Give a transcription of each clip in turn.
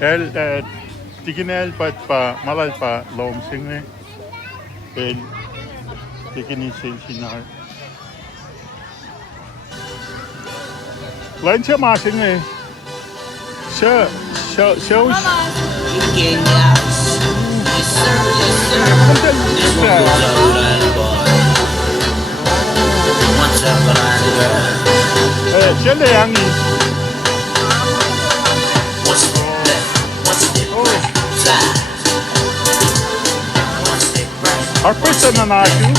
El tikinel pa malal pa lom singre. El tikini sinar. Lain siya masingre. Siya. Siya na yang Harpesa na natin.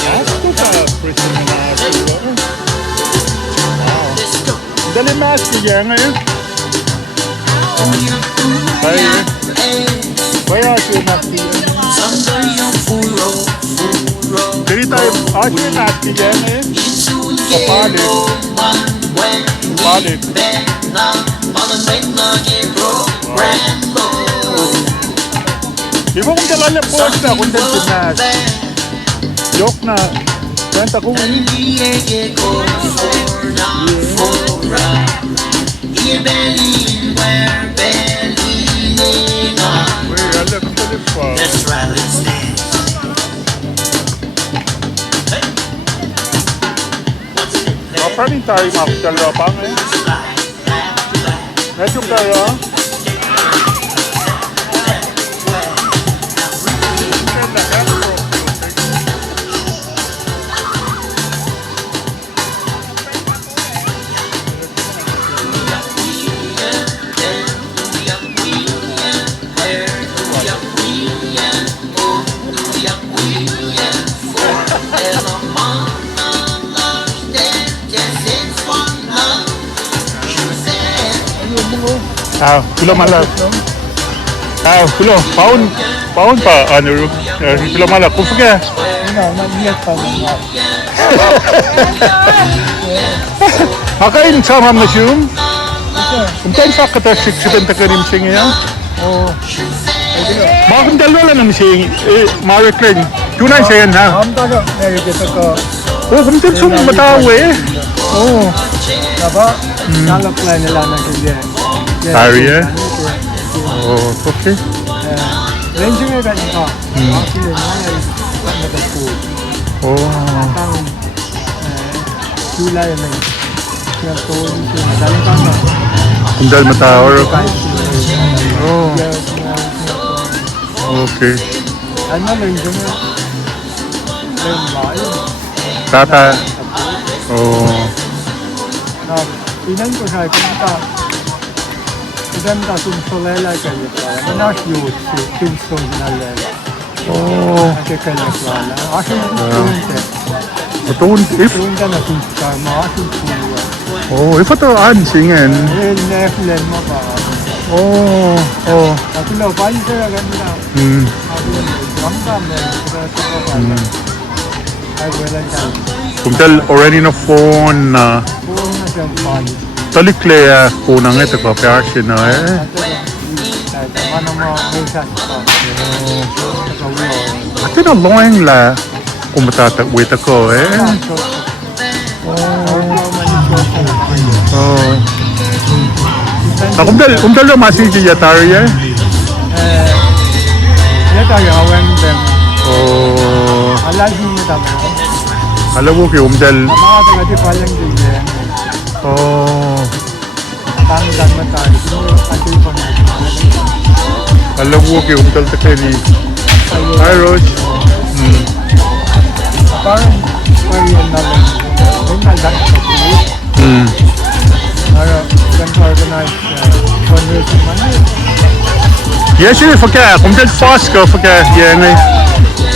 Ako ka presa na natin. Wow. Dali mas kaya ngayon. Kaya siya natin. Jadi tayo aja natin kaya ngayon. Palik. Iba kung jalan niya po na kung dyan na yok na kanta ko apa rin tayo makakala pa ngayon medyo tayo pulau malam. Pulau paun pa ano pulau malam. Kung pagka. Makain sama museum. Kung sa kata siksen takarim singa. Bakit dalawa lang sing Marikling. Tunay siya yan ha. Kung sum matawe. Apa? Nalap lang nila na kaya. Area? Oh, okay. Ranging nga ganito. Actually, na nag-food. Oh. Natang kulay na yung tone siya. Madaling kama. Kundal matawar. Oh. Okay. Ano ranging nga? Ranging Tata. Oh. Inan ko siya, kumita. Ganda sumsolela kaya pala. Manas yun, Kingston nalela. Kasi kaya pala. Asin tunte. If? Tunte na sumsama, asin tuwa. If ito singen. Neflen mo pa. Kasi lo, paano siya ganda? Ganda mo, kasi ko pala. Ay, wala dyan. Kumtal already na phone na. Phone na siyang pali. Talikle kunang ito pa passion na Ano mo may shot pa. Ito na loing la kung matatagwit ako Kumdal na masih si Yatari Yatari awan dem. Alagi mo tama. Alam mo kaya kumdal. Mga tagadi palang din. Tanggal matay. Atin pa na. Alam mo kaya kumdal ta kayo ni Hi Roach. Parang yan na lang. Yung nalang sa tuloy. Para ganito organize fundraising man. Yes, yun. Pagka kumdal pass ka. Pagka yan ay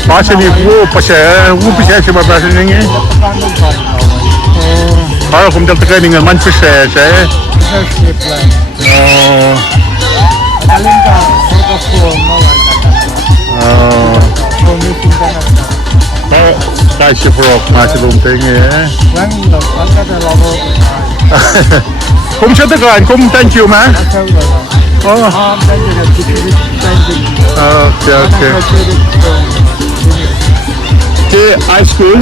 pass ni Wu pa siya. Wu pa siya siya mabasa niya. Napakandol pa rin ako. Para kumdal ta kayo ni man pa siya. Research plan. Alin ka, photo mo, meeting ka na. Dahil siya prok, masih lumping Lang lang, pagka dalawa ko. Kung siya tagaan, kung thank you ma. Thank you. Okay. Ke high school?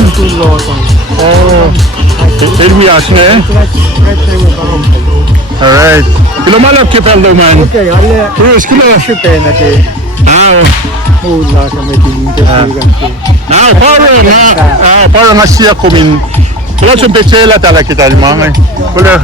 Elmi asne. Alright. Kilo malap kipeldo man. Okei, alle Cruise kilo. sypeenäkin muulla sa metin parang asia kumin. Kalau sampai cela tak lagi tadi mangai. Boleh.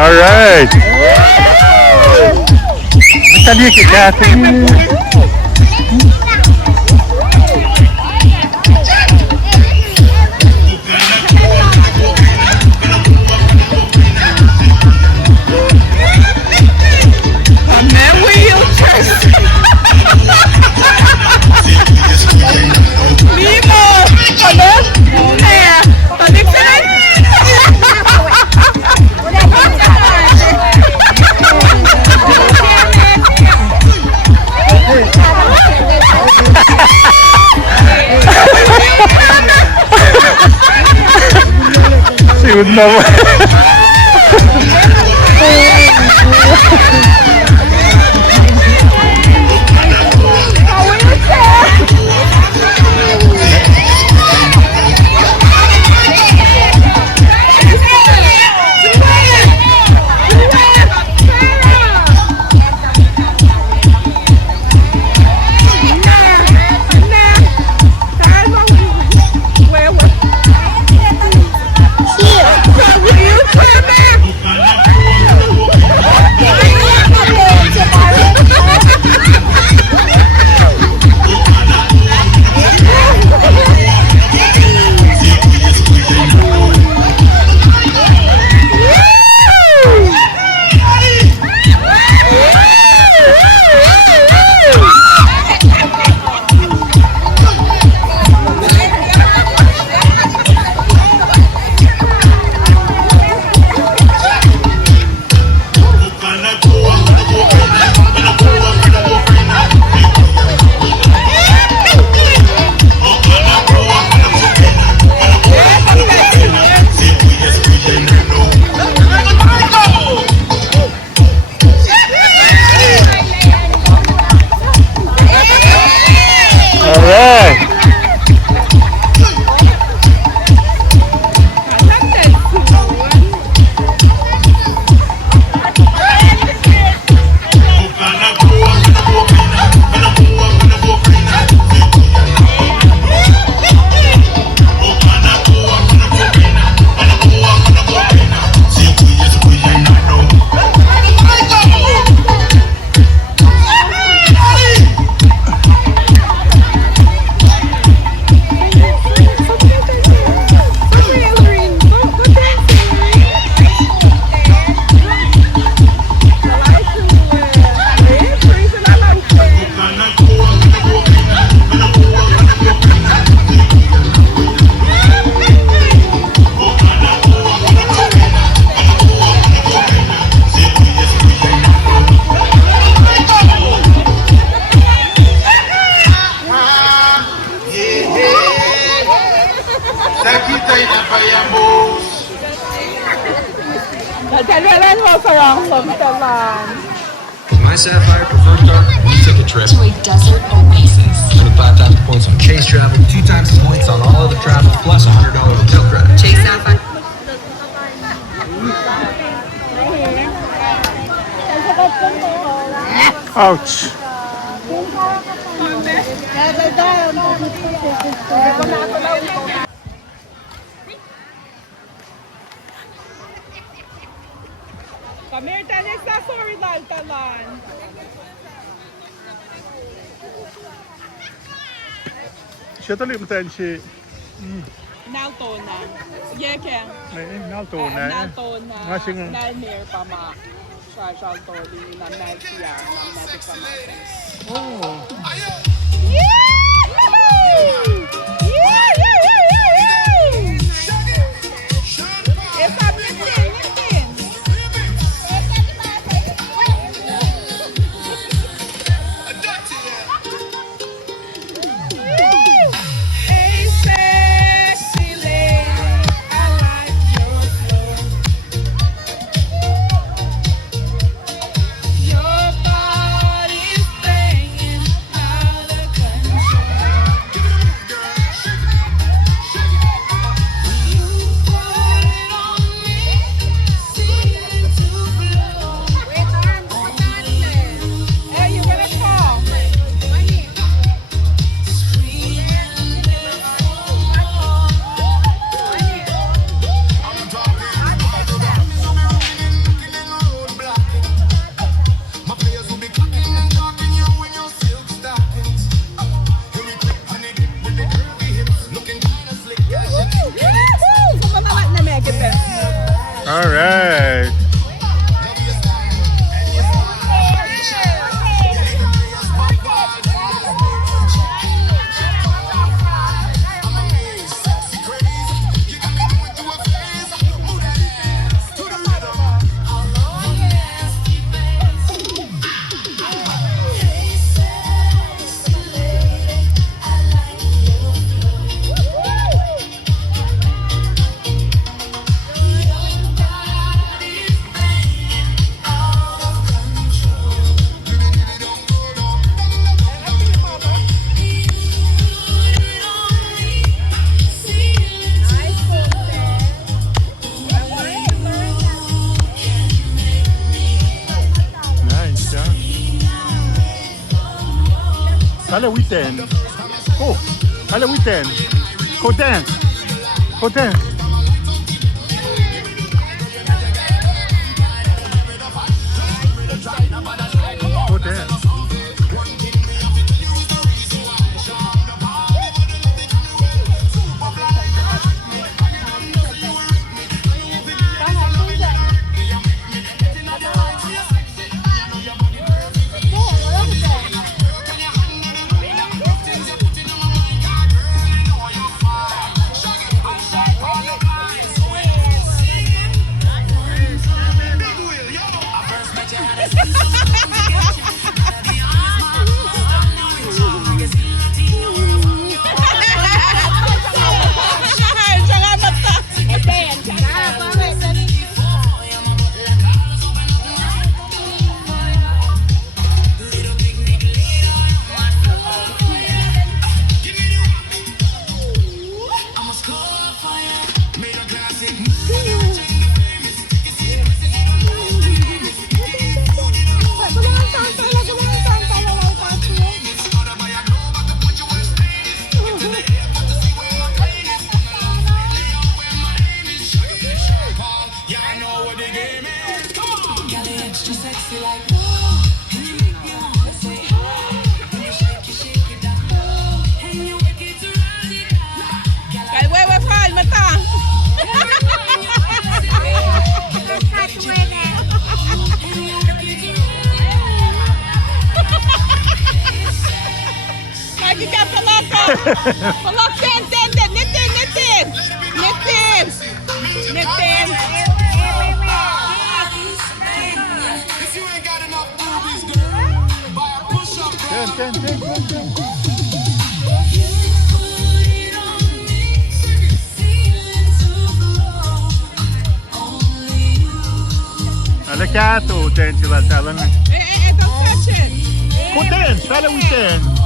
Alright. Tadi kita siut nama. My Sapphire preferred car, we took a trip to a desert oasis. 25,000 points on Chase travel, 2 times the points on all other travel, plus $100 hotel credit. Chase Sapphire. Ouch. Kami tanis na sorry talan. Siya tali matan si Naltona. Yeken. Naltona. Naltona. Ngasing Nalmer pa ma. Sa toli na Nalsia na medicamente. oh. Essa menina. Sale weekend. Oh, sale weekend. Go dance. Go dance. Go dance. Palak, ten. Nitin. If you ain't got enough boobies, girl, buy a push-up, girl. 10. Leccato, 10 ci va, don't touch it. Go dance, sale weekend.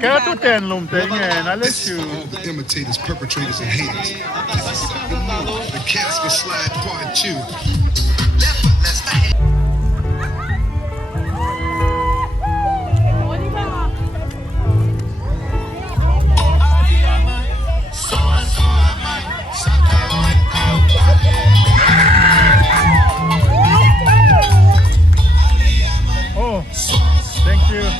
Kato 10 lumping and I'll let you. The imitators, perpetrators, and haters. The Casper Slide Part 2. Oh, thank you.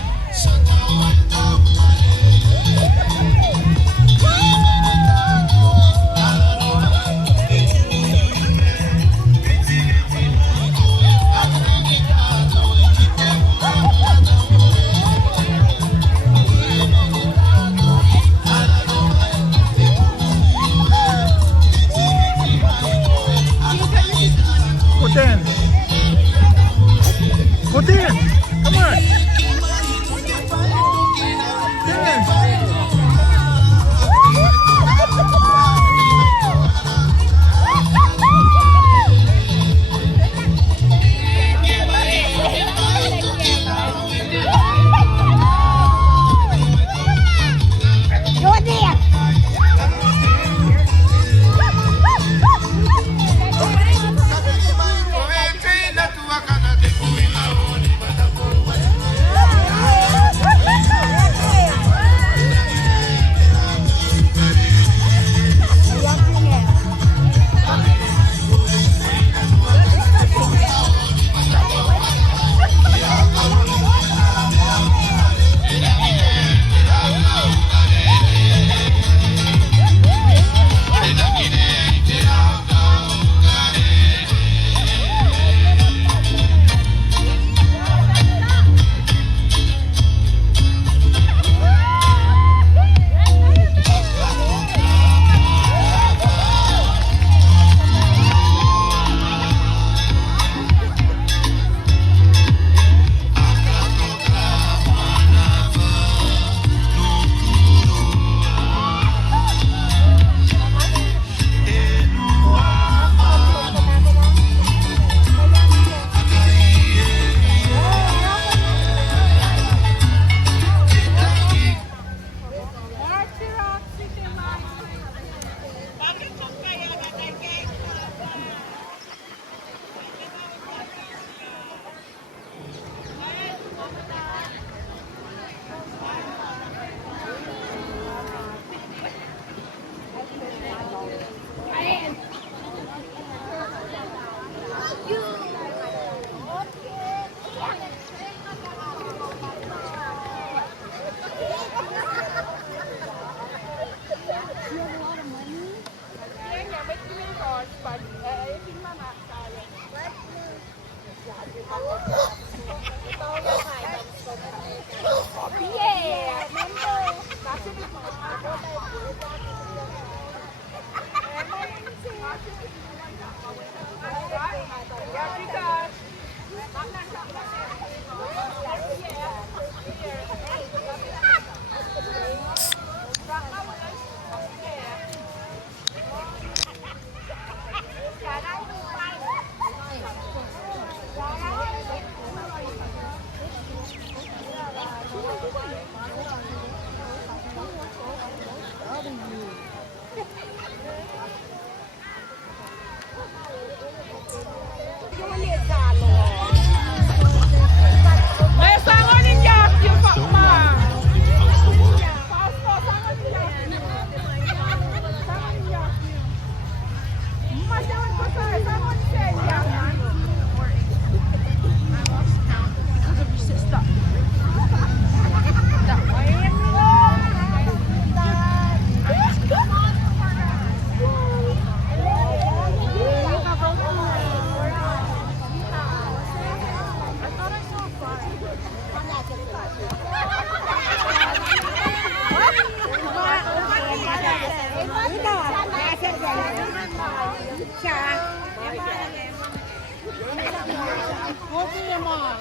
mom.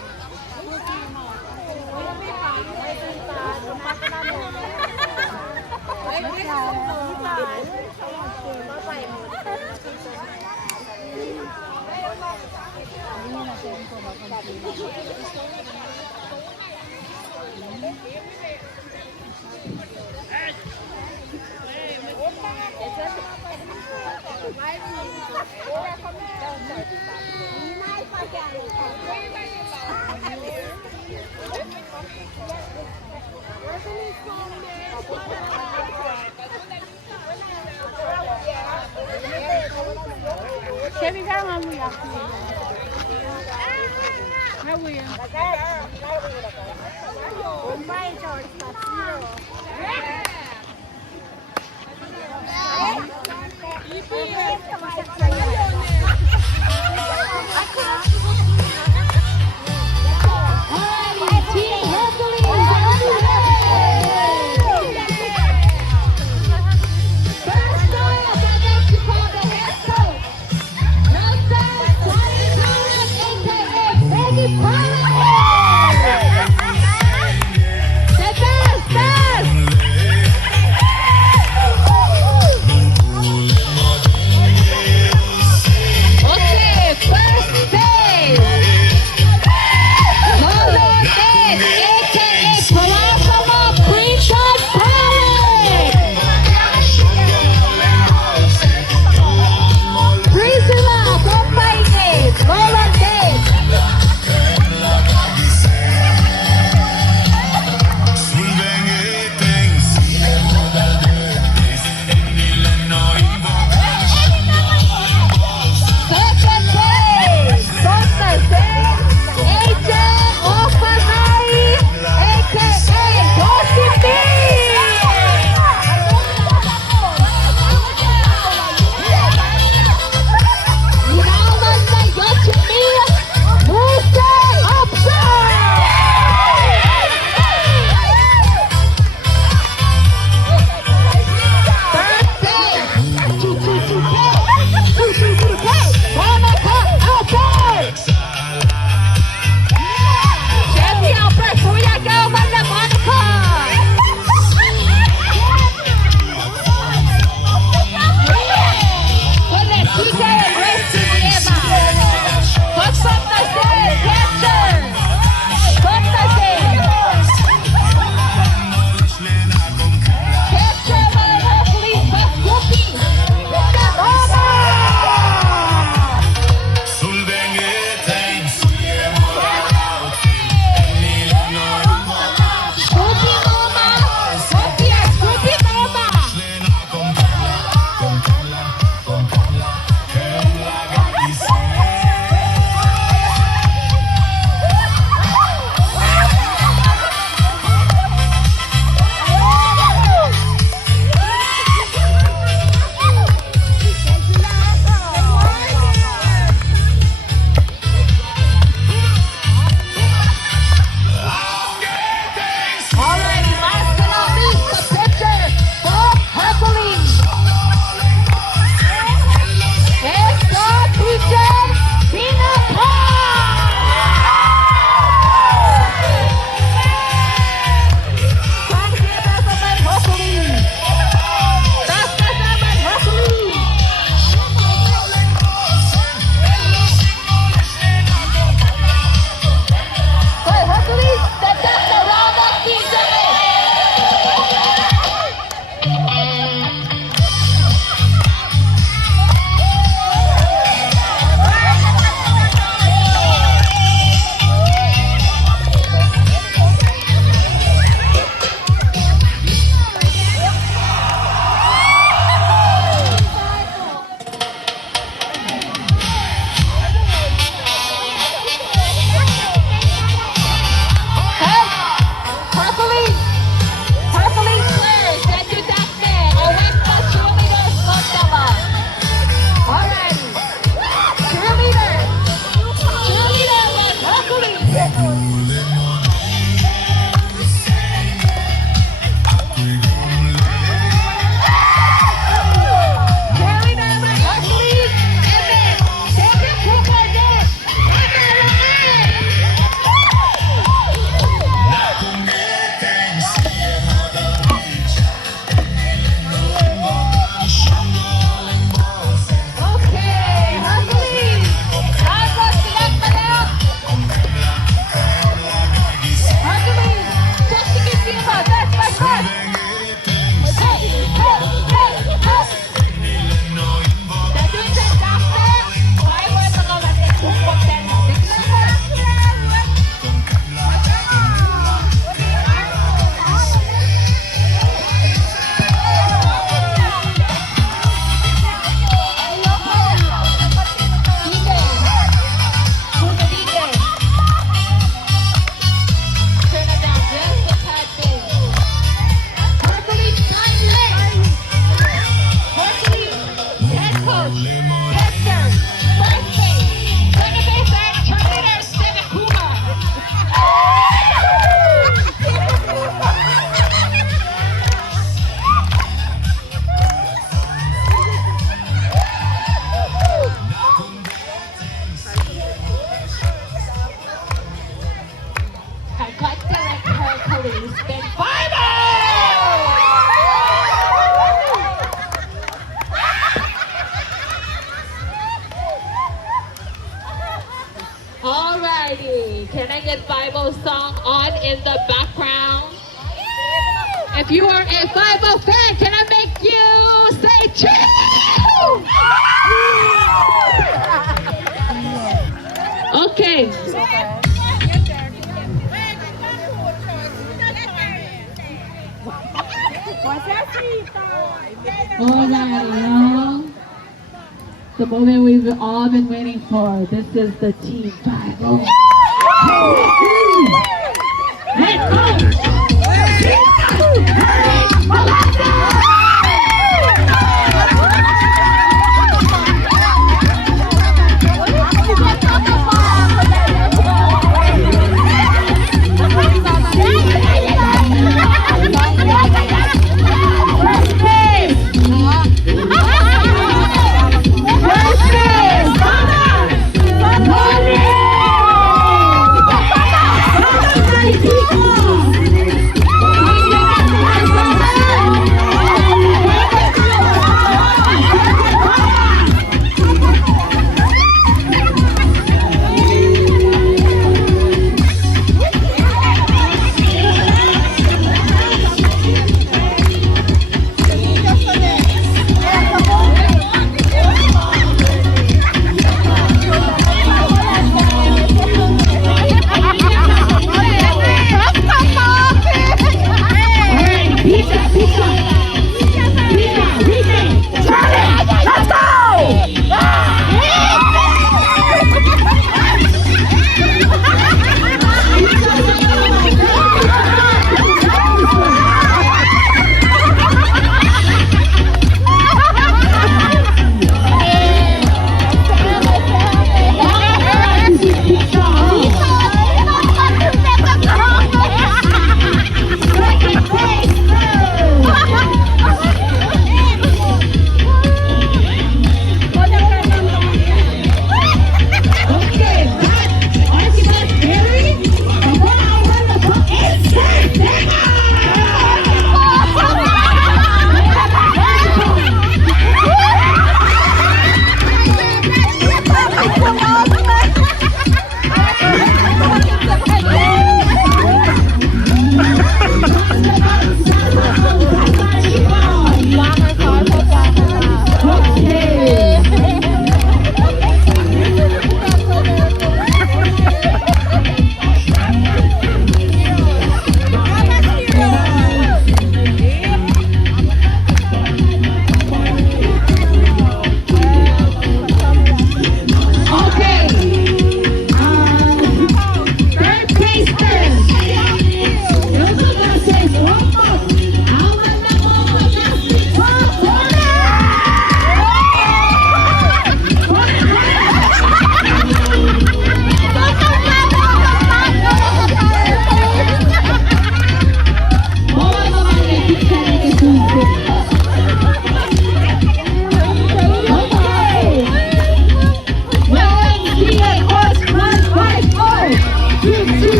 We'll see you, mom. We'll be fine. Chevy ka nga mo yan. William. The best! in the background. If you are a 5-0 fan, can I make you say cheer? Okay. Alright, the moment we've all been waiting for. This is the Team 5-0. Let's go!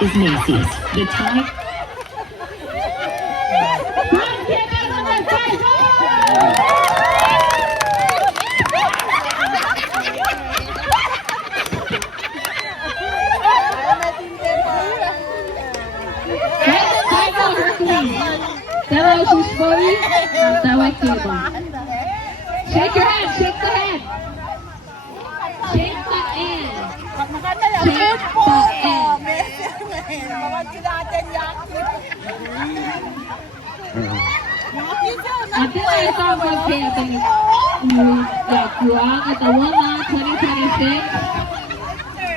is Macy's. The time. Shake your hand, shake the hand. Shake the hand. Shake the hand. At the last song was camping. You are at the 2026.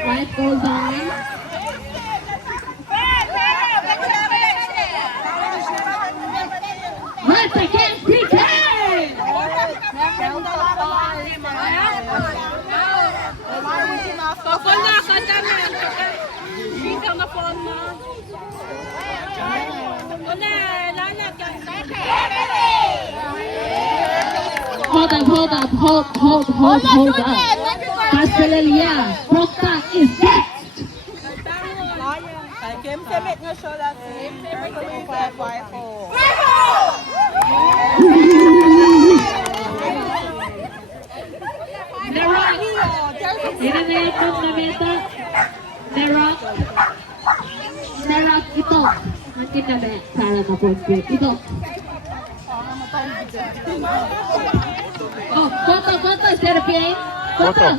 Life goes on. Once again, PK! Hold up. Australia, Proctor is next. Game Summit nga siya dati. The Rock. Inanayakot na meta. The Rock. The Rock ito. Ang kinabe. Para na po. Ito. Oh, Koto, Serbian. Koto.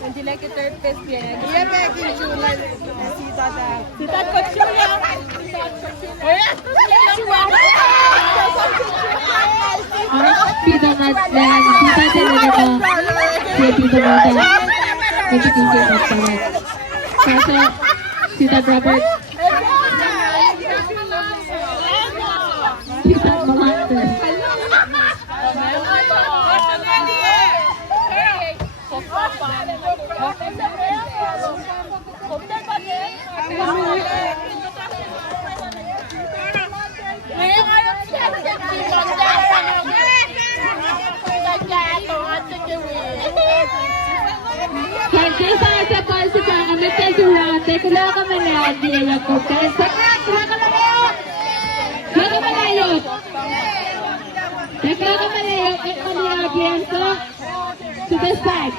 Hindi like yung third best yan. Iya ba yung July? Sita ko siya. Pito mat na. Kita sila na to. Pito mat na. Pagkikin kayo mat na. Kaso, Tita Robert. Tita Malante. Kaya sa pal sa kami tesurante, kula ka manayad niya ko. Kaya sa kula ka manayad. Kula ka manayad. Kula ka manayad. Ito niya audience to the side.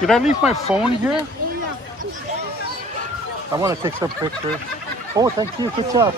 Did I leave my phone here? I want to take some pictures. Oh, thank you. Good job.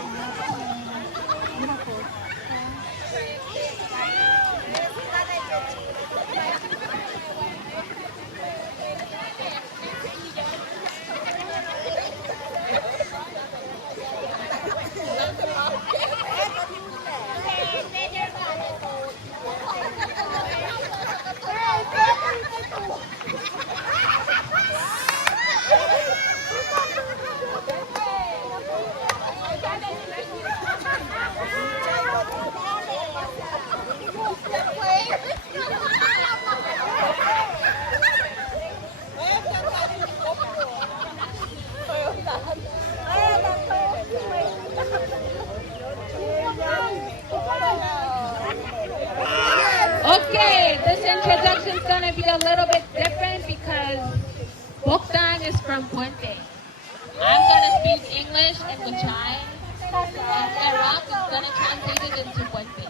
Okay, this introduction is going to be a little bit different because Bogdan is from Puente. I'm going to speak English in Wichai, and Iraq is going to translate it into Puente.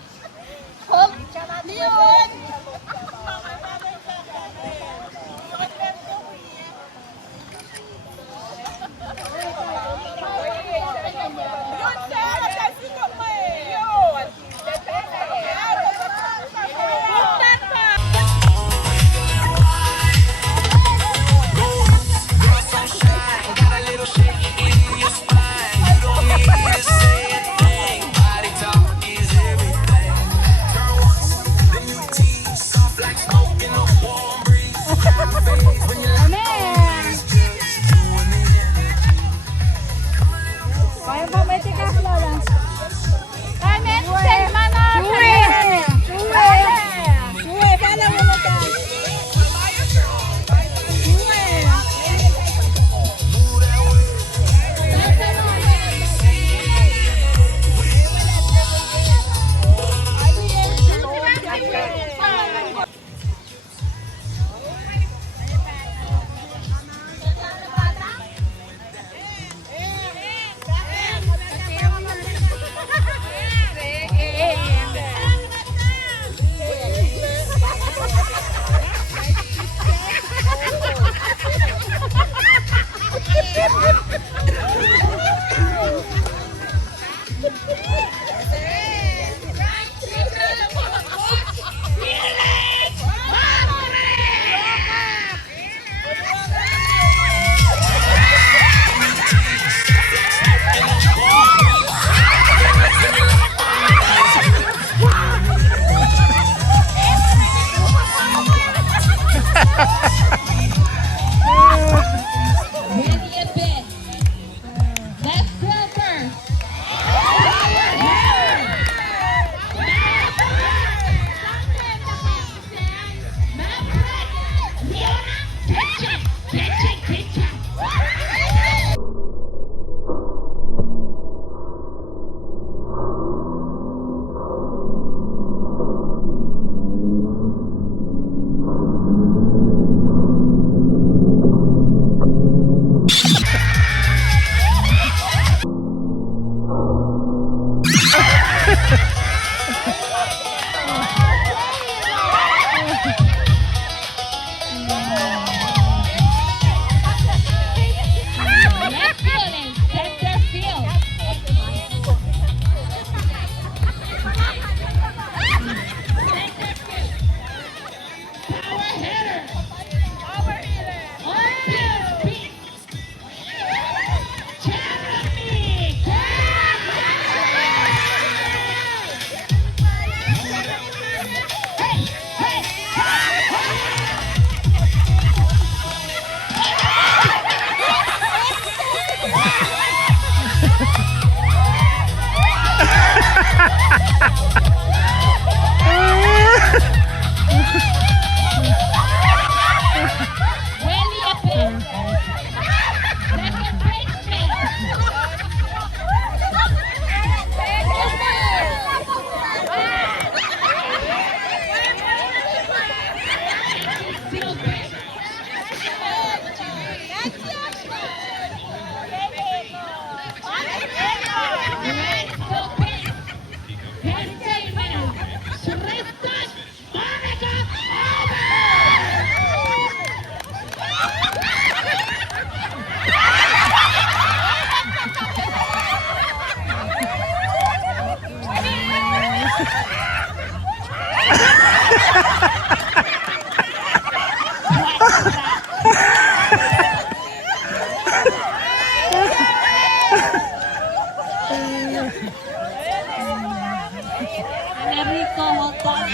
Enrico, hold on.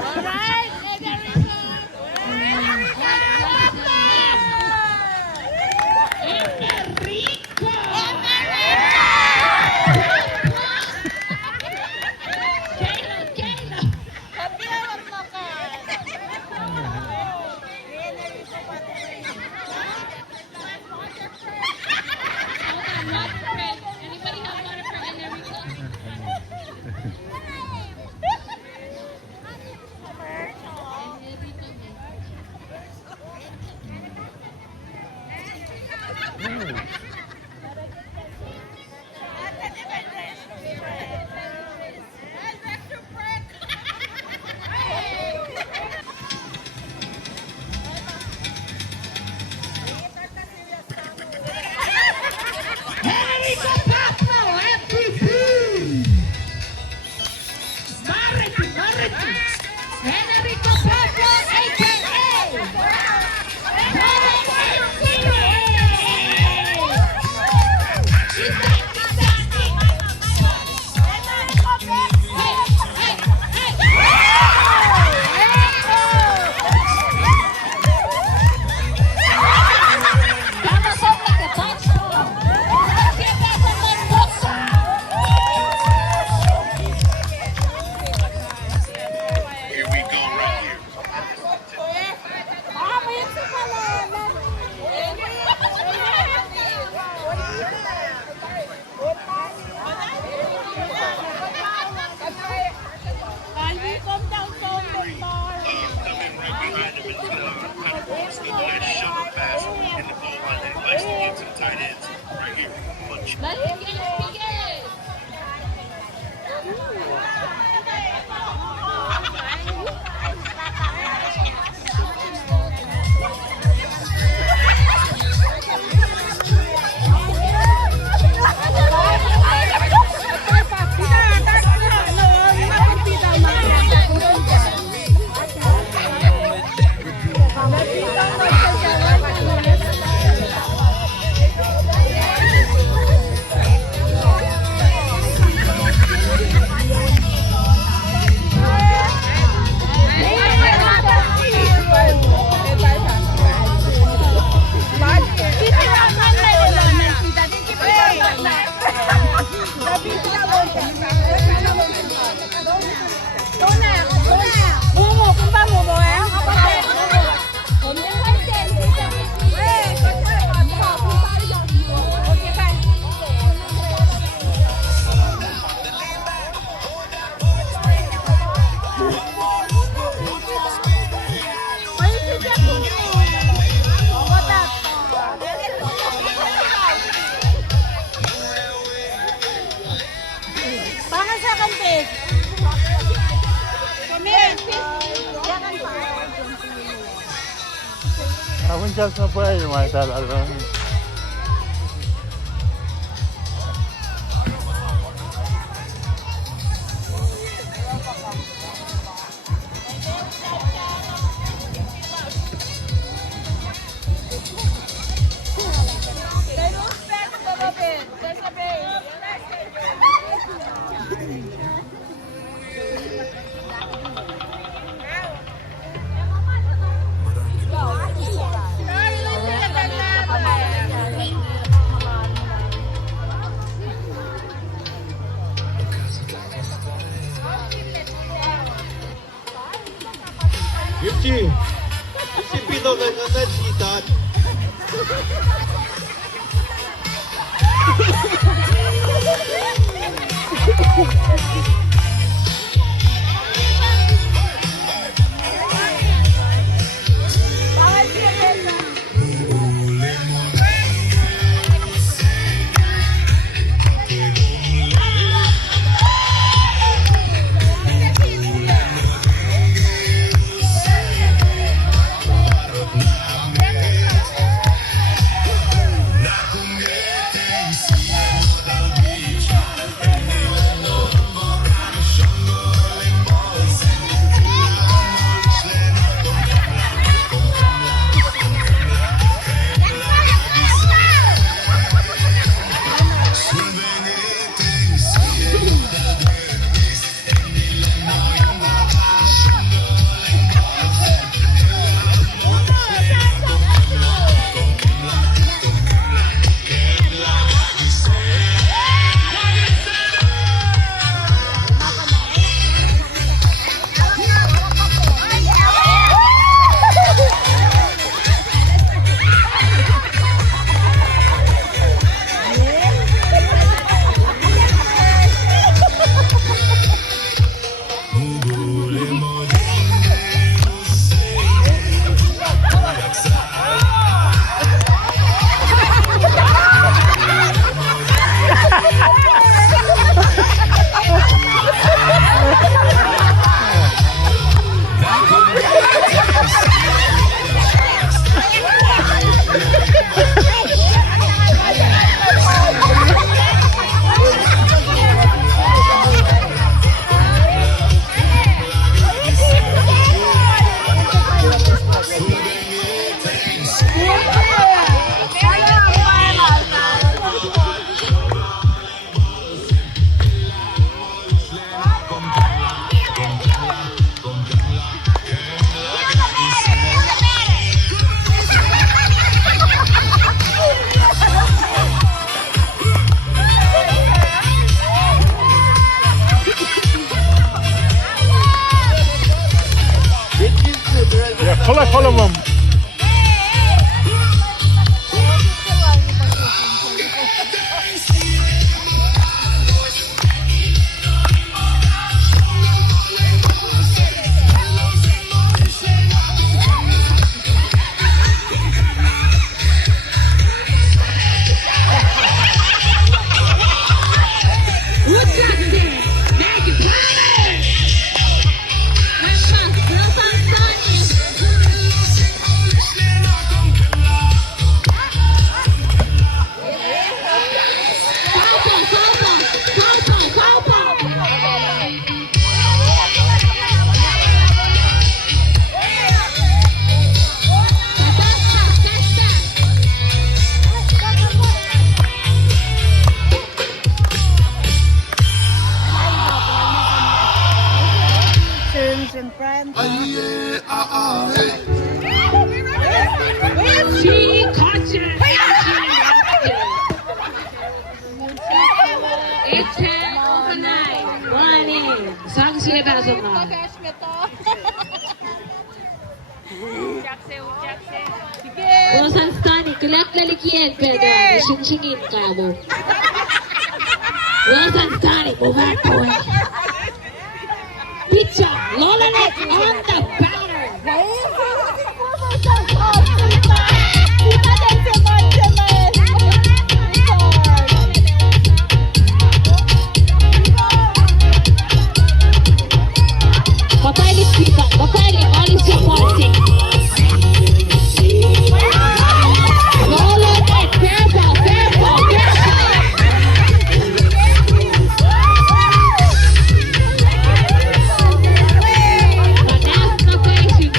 Alright, Enrico. Anybody have water for Enrico? Enrico Pablo, Here we go right here. Come in right behind him and kind of force the nice shovel pass in the goal line that he likes to get to the tight ends. Right here. Punch. Let him get it, begin. Just no puede matar al Bawal siya besa. Yeah, follow them. Turns and friends. She conscious. It's 10 over 9. Running. 상시에 다섯나. Rosan Stani, kelak lalikian peda, sing-singin ka mo. Rosan Stani, move out the way. Pizza, Lola Net on the batter. Papayli pizza, papayli, all is your party. Lola Net, fair ball, fair ball, fair ball. Manasna patient,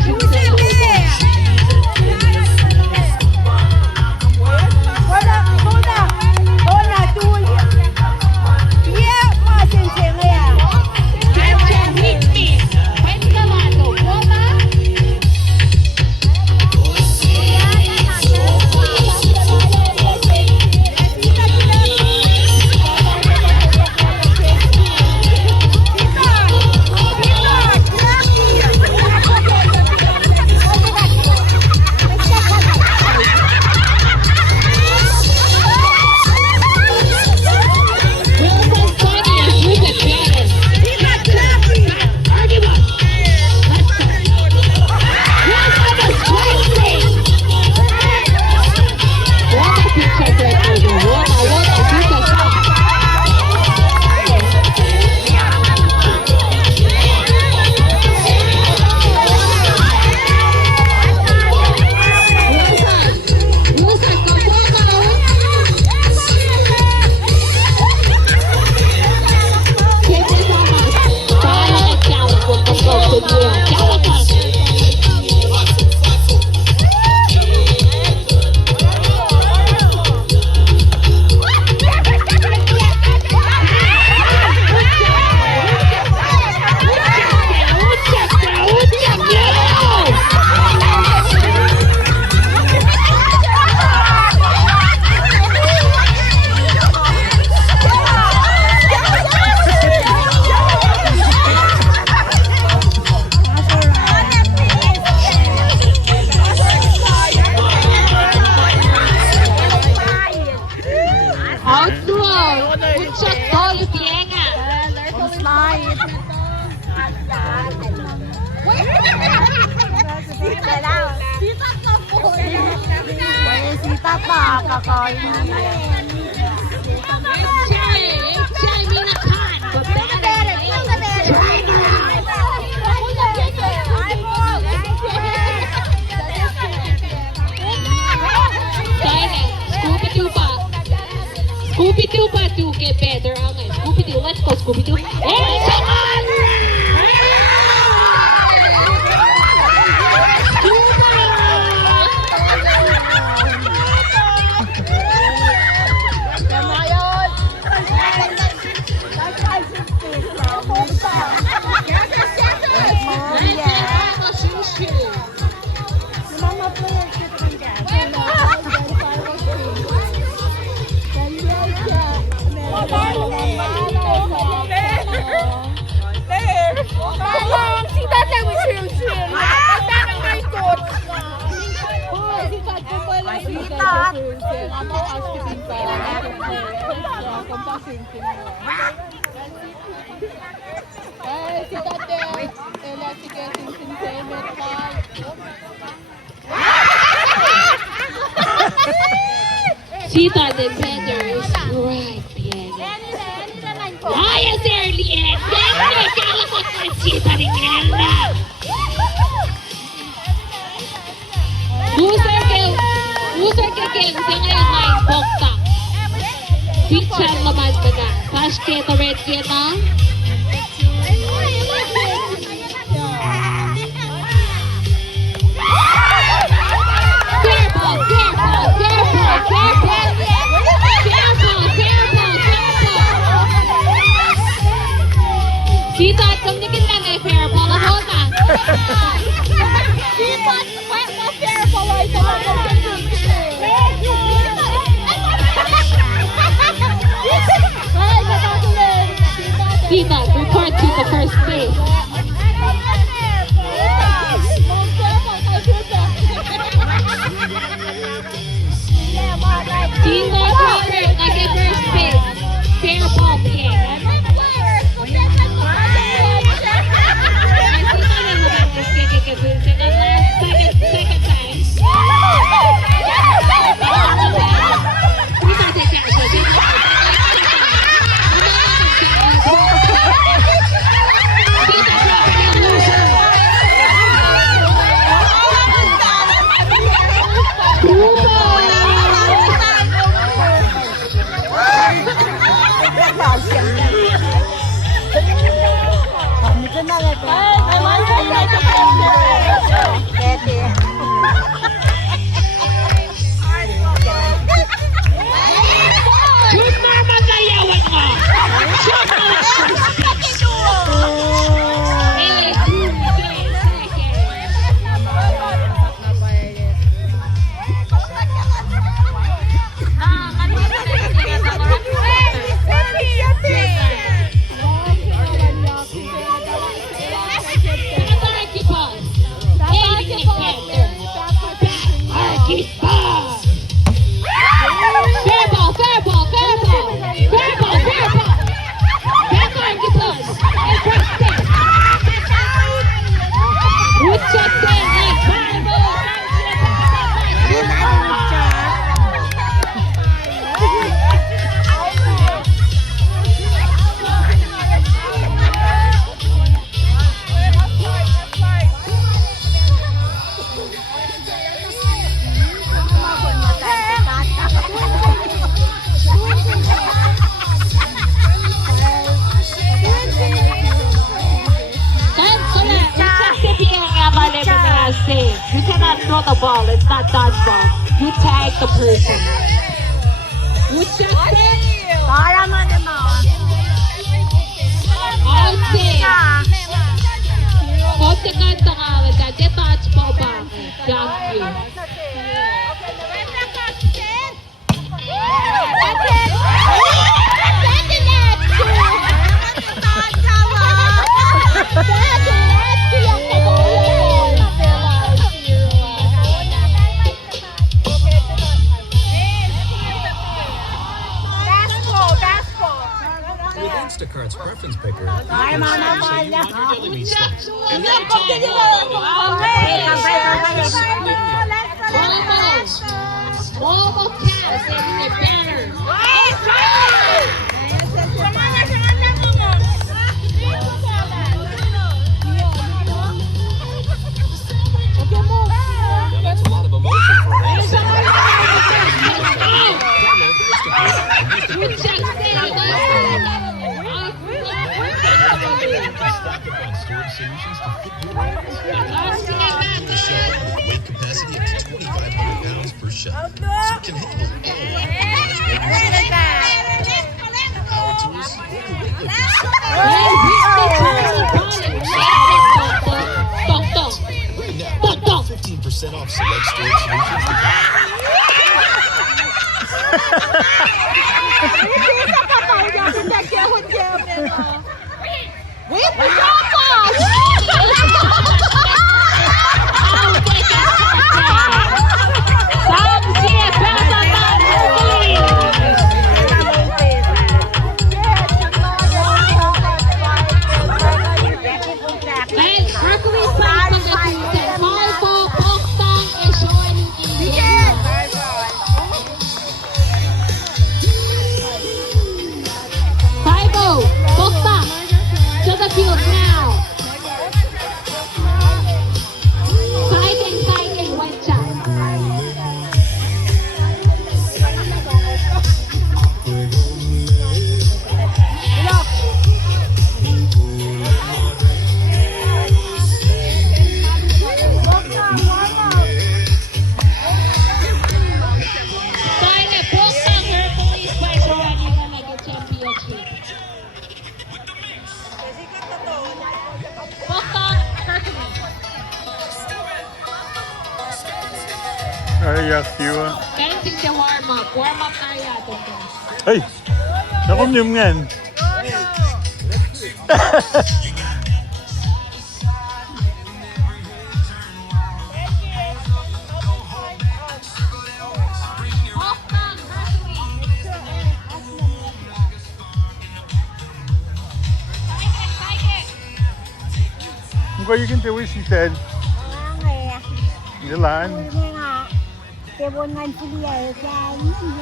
Outlaw. Utsok tolo pienga. Sita pa, kakain na. Echay minakan. Scooby-Doo pa to get better. Okay, Scooby-Doo. Let's go, Scooby-Doo. Hey, come on! Sita the vendor is right, Piena. Ayos, Erlien! Kala ko na Sita ni Piena! Loser ka king, siya ngayon may bokta. Pichan naman ka na. Pashke to red kid na. Sita, tumigil ka na fair ball. Ako ka. Sita, fair ball. Sita, report to the first base. Sita, nag first base. Fair ball, Piena. Second time. You cannot throw the ball. It's not dodgeball. You tag the person. You check it. Para mo naman. Okay. Konti kanta ka. Dati dodgeball ba? Thank you. Instacart's preference picker. Ay, mama, pala. And then Momo cats and the banners. that's a lot of emotion for an Weight capacity up to 2,500 pounds per shot. So it can handle all of your power tools or your weightlifting stuff. Right now, 15% off select storage solutions. Ay, yakiwa. Dancing the warm-up. Warm-up tayo atin ko. Ay! Nakumyum nga. Kung you can do is you said, Milan.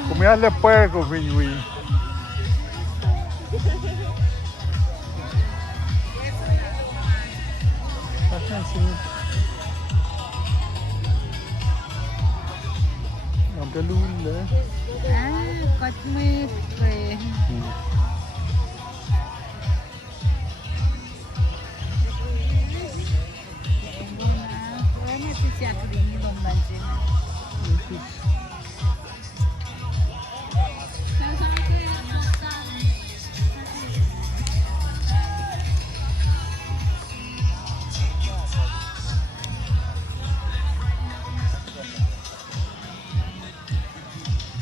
Kumiyala pa ako, Vinwi. Asan si... Magkalula. Cut mo yung spray.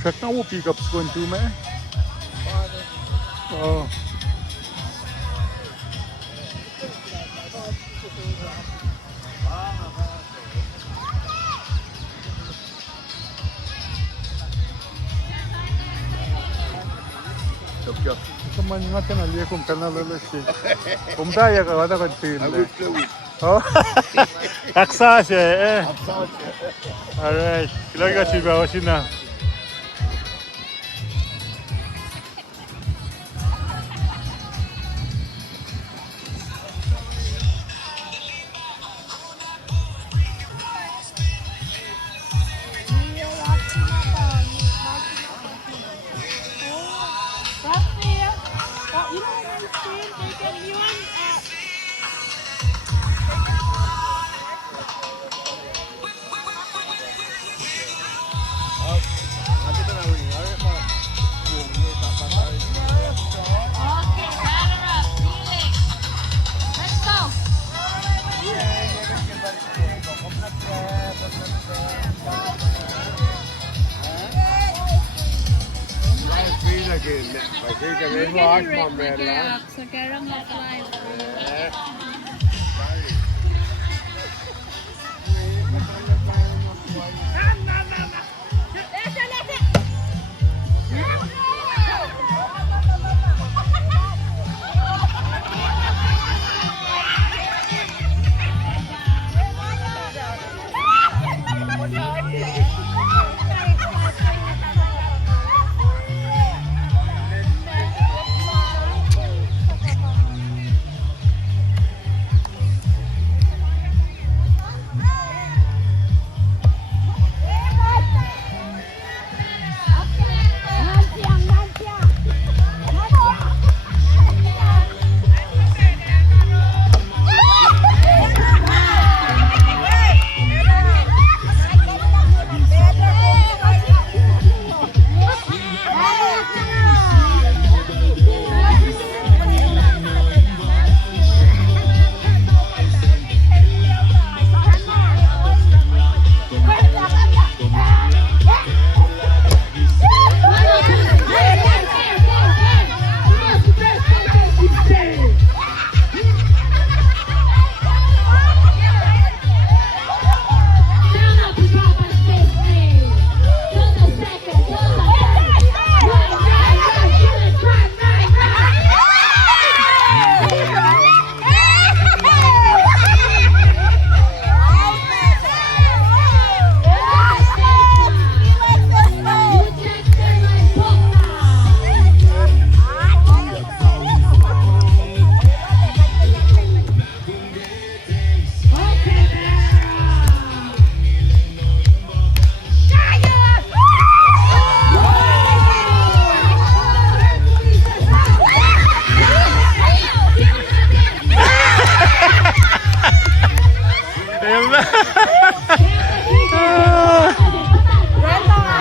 Check na wo pick up going to me. Oh. Kaman nga tanali kung kanalala siya. Kung daya ka wala kan tin. Oh. Aksa siya eh. Alright. Kailangan siya bawasin na. Sekarang nggak live.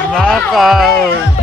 Knockout.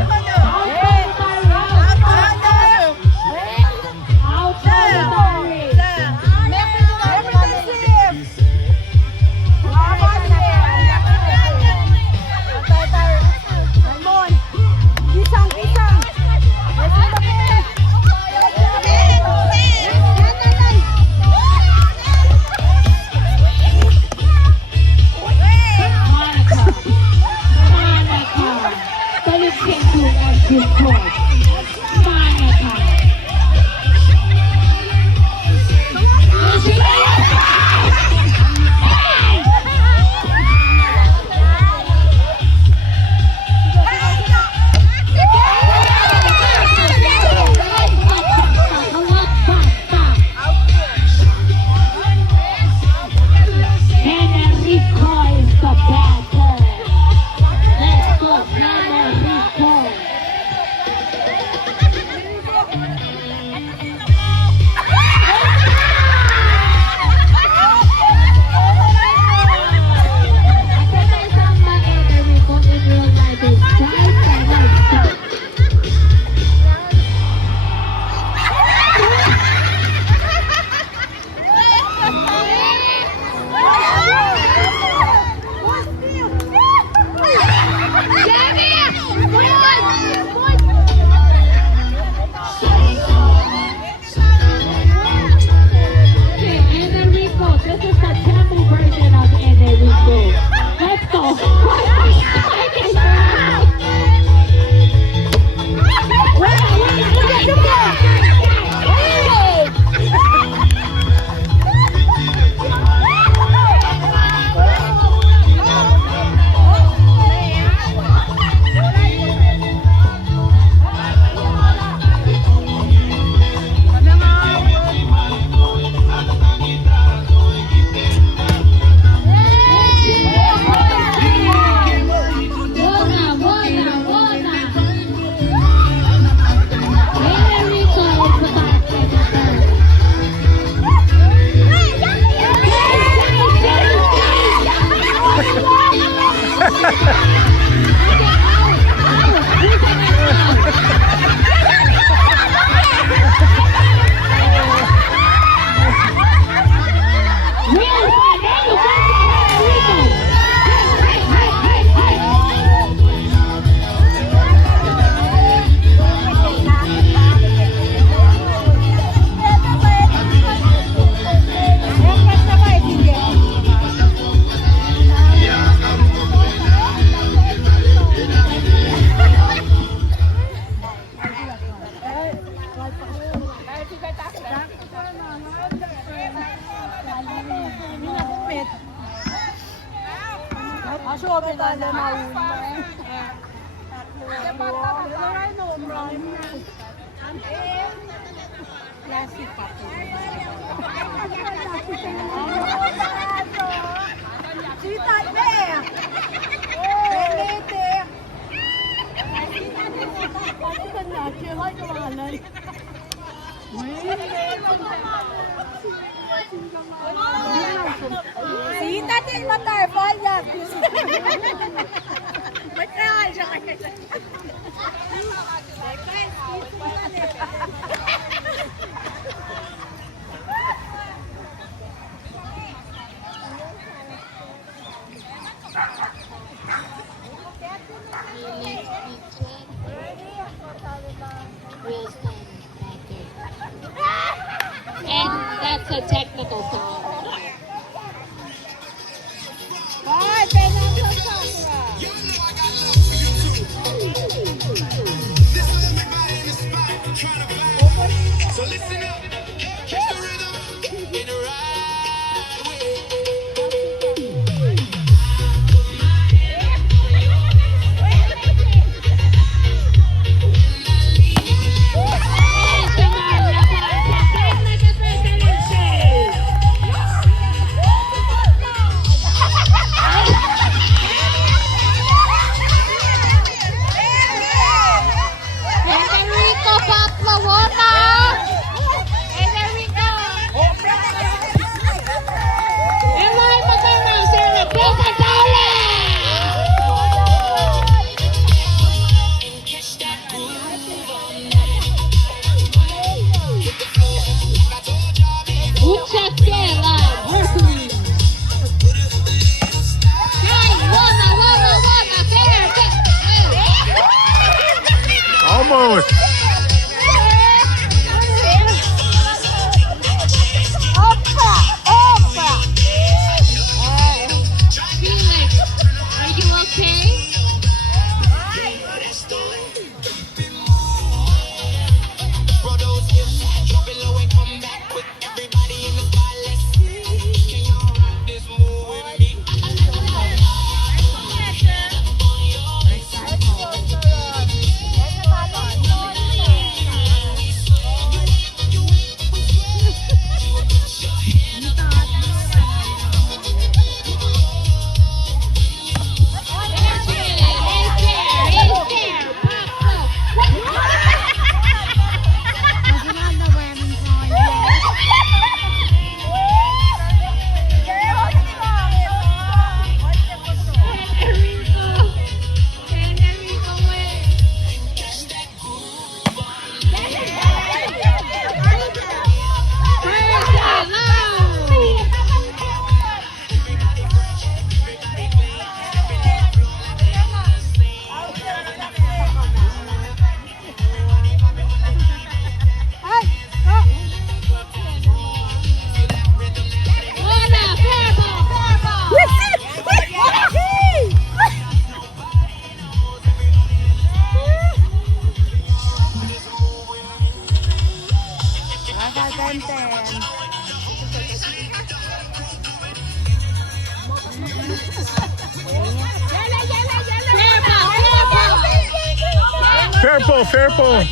Ba't kaya siya kaya? And that's a technical song. Bye, Fernando Sandra. So listen up, catch the rhythm in the right way. Federico Paplawana! Federico! Eloy Magana, Sarah Bocatala! Uchatela, Hercules! Hey, Wana, fair! Almost. Felix, are you okay? Drop it low and come back quick. Everybody in the spot, let's see. Can y'all rock this move with me? Fair ball. Careful.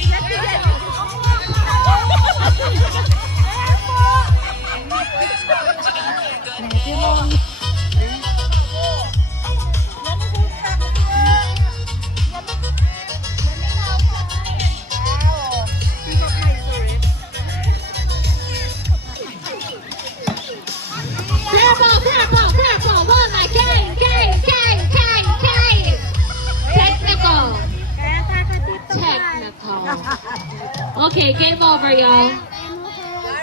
One, Technical. Okay, game over, y'all.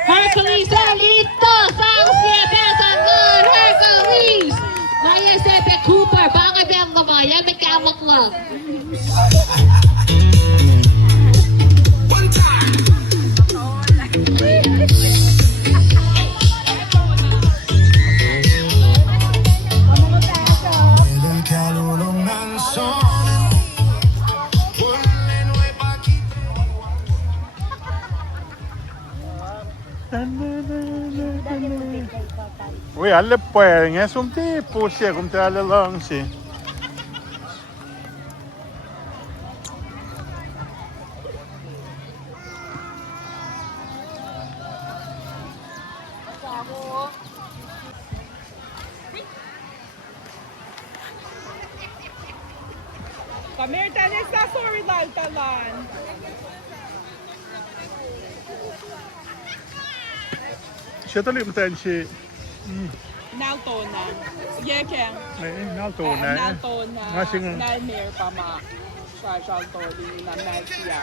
Hercules, listo. Sounds good. Hercules. Maya Sepe Cooper. Baka biyang gamaya. May kamok lang. Ui, alle poäng är som det på sig om det alla långt sig. Kamir, tanis na sorry talan. Siya tali mo tayo siya. Naltona. Jäkään. Naltona. Naltona. Mä sinun. Nälmer pama. Saajaltoni na nälsiä.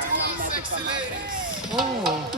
Oh.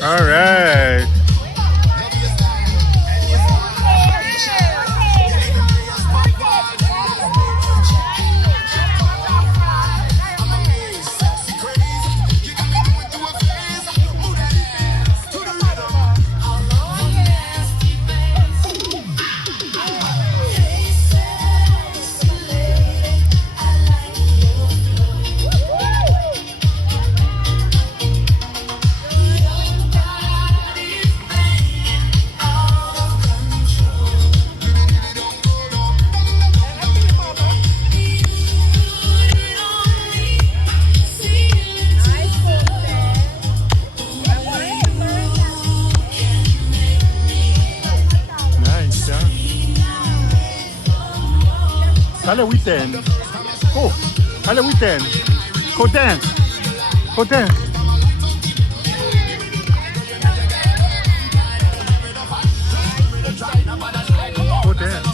All right. Allez, weekend. Oh, allez, weekend. Go dance. Go dance. Go dance.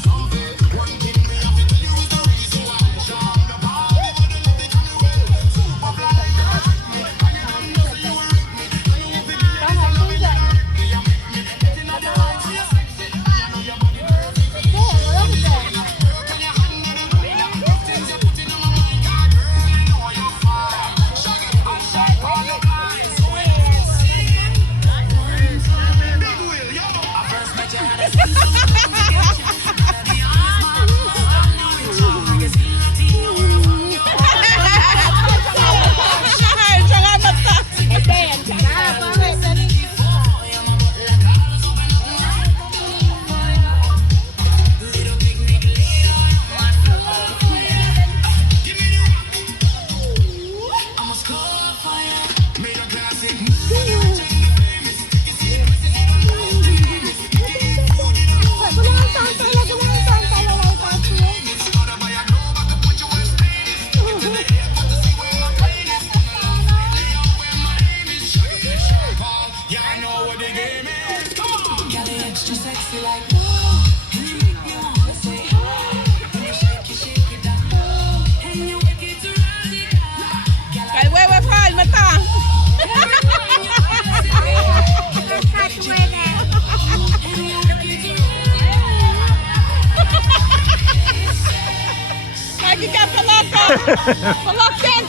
Palak, ten.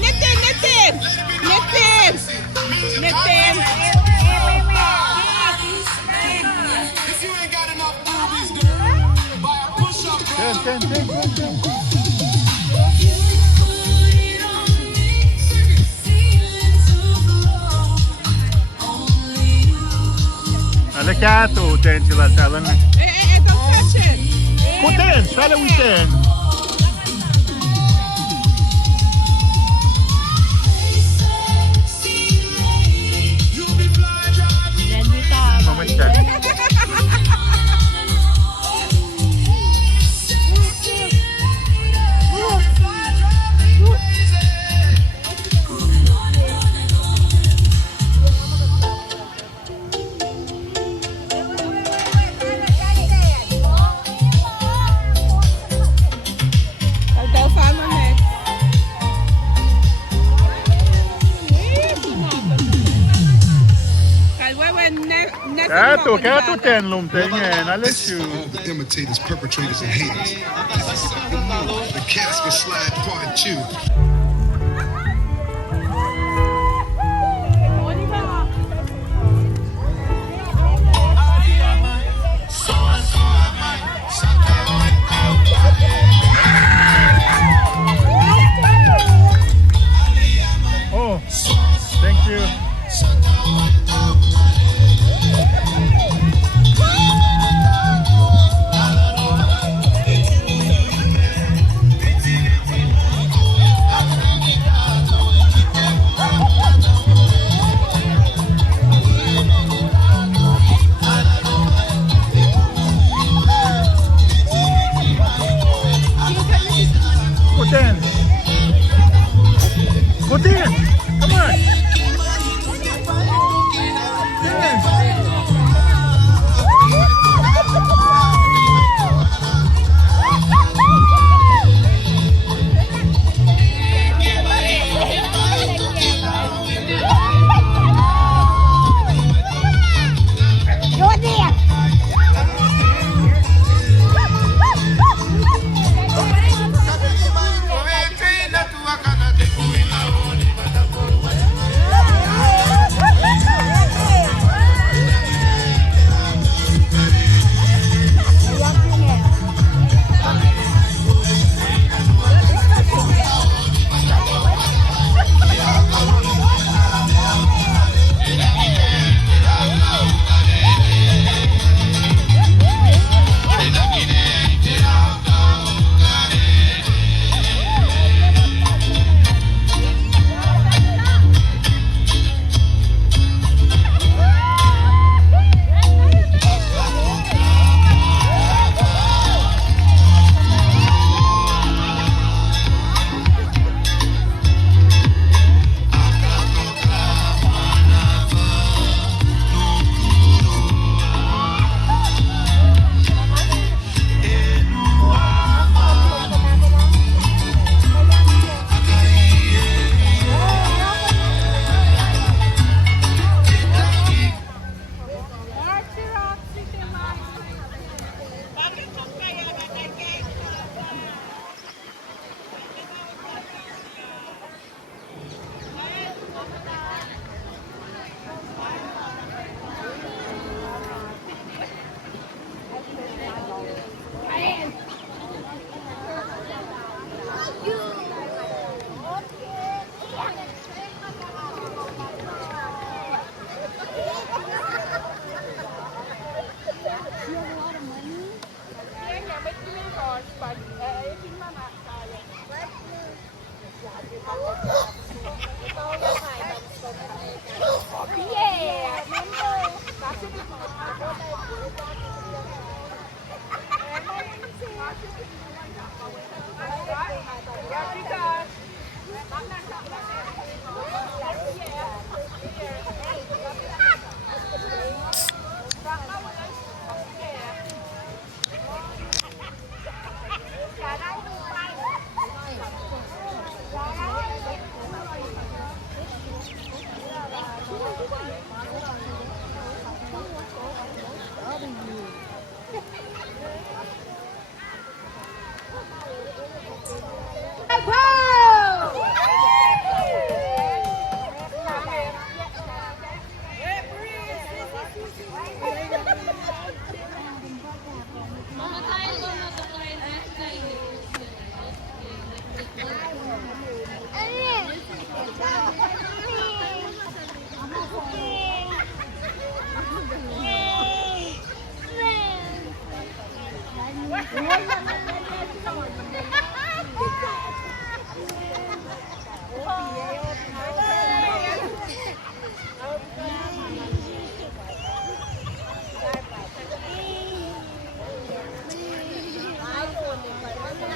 Netin. Ten. Alle kato, ten sila talan. Don't touch it. Go dance, allez, weekend. Yo, kaya to 10 lumping eh, nalis you. All the imitators, perpetrators, and haters. This is something new. The Casper Slide Part 2. Oh, thank you. Putin! Putin! Come on!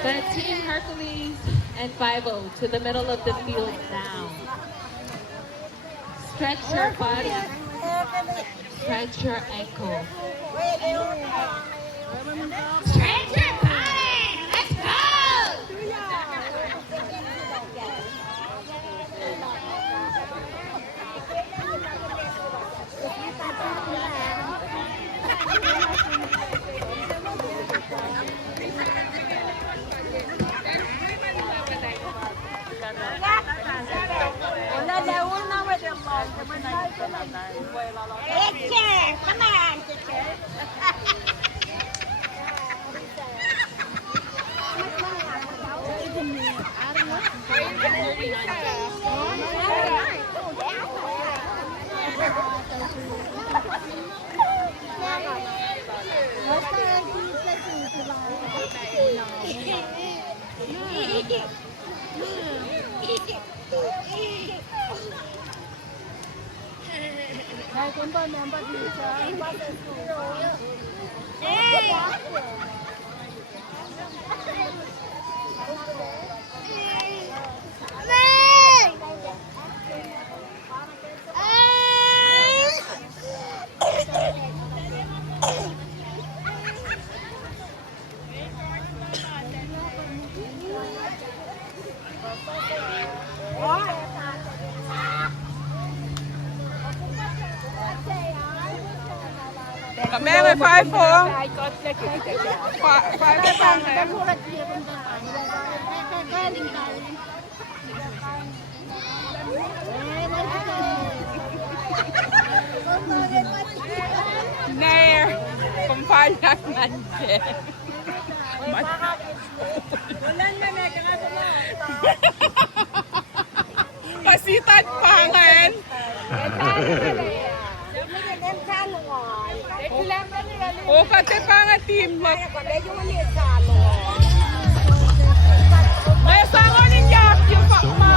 But Team Hercules and 5-0 to the middle of the field now. Stretch your body. Stretch your ankle. Stretch your body. Let's go. member teacher. Mẹ mày phai phượng. Phai cái bằng này. Nè, không phải là ngành trẻ. Pasitan pangan. O kate pangan team mo. May sangon ninyo yung pakma.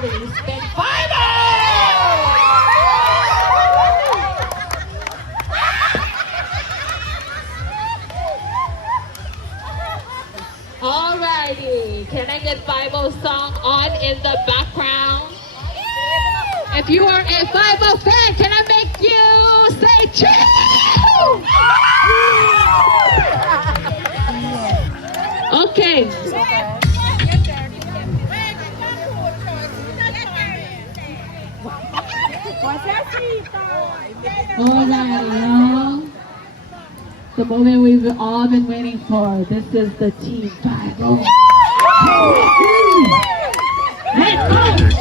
finally spin 5. Alrighty, can I get Bible song on in the background? If you are a 5 fan, can I make you say cheer? Okay. Alright, the moment we've all been waiting for. This is the Team 5. Let's go!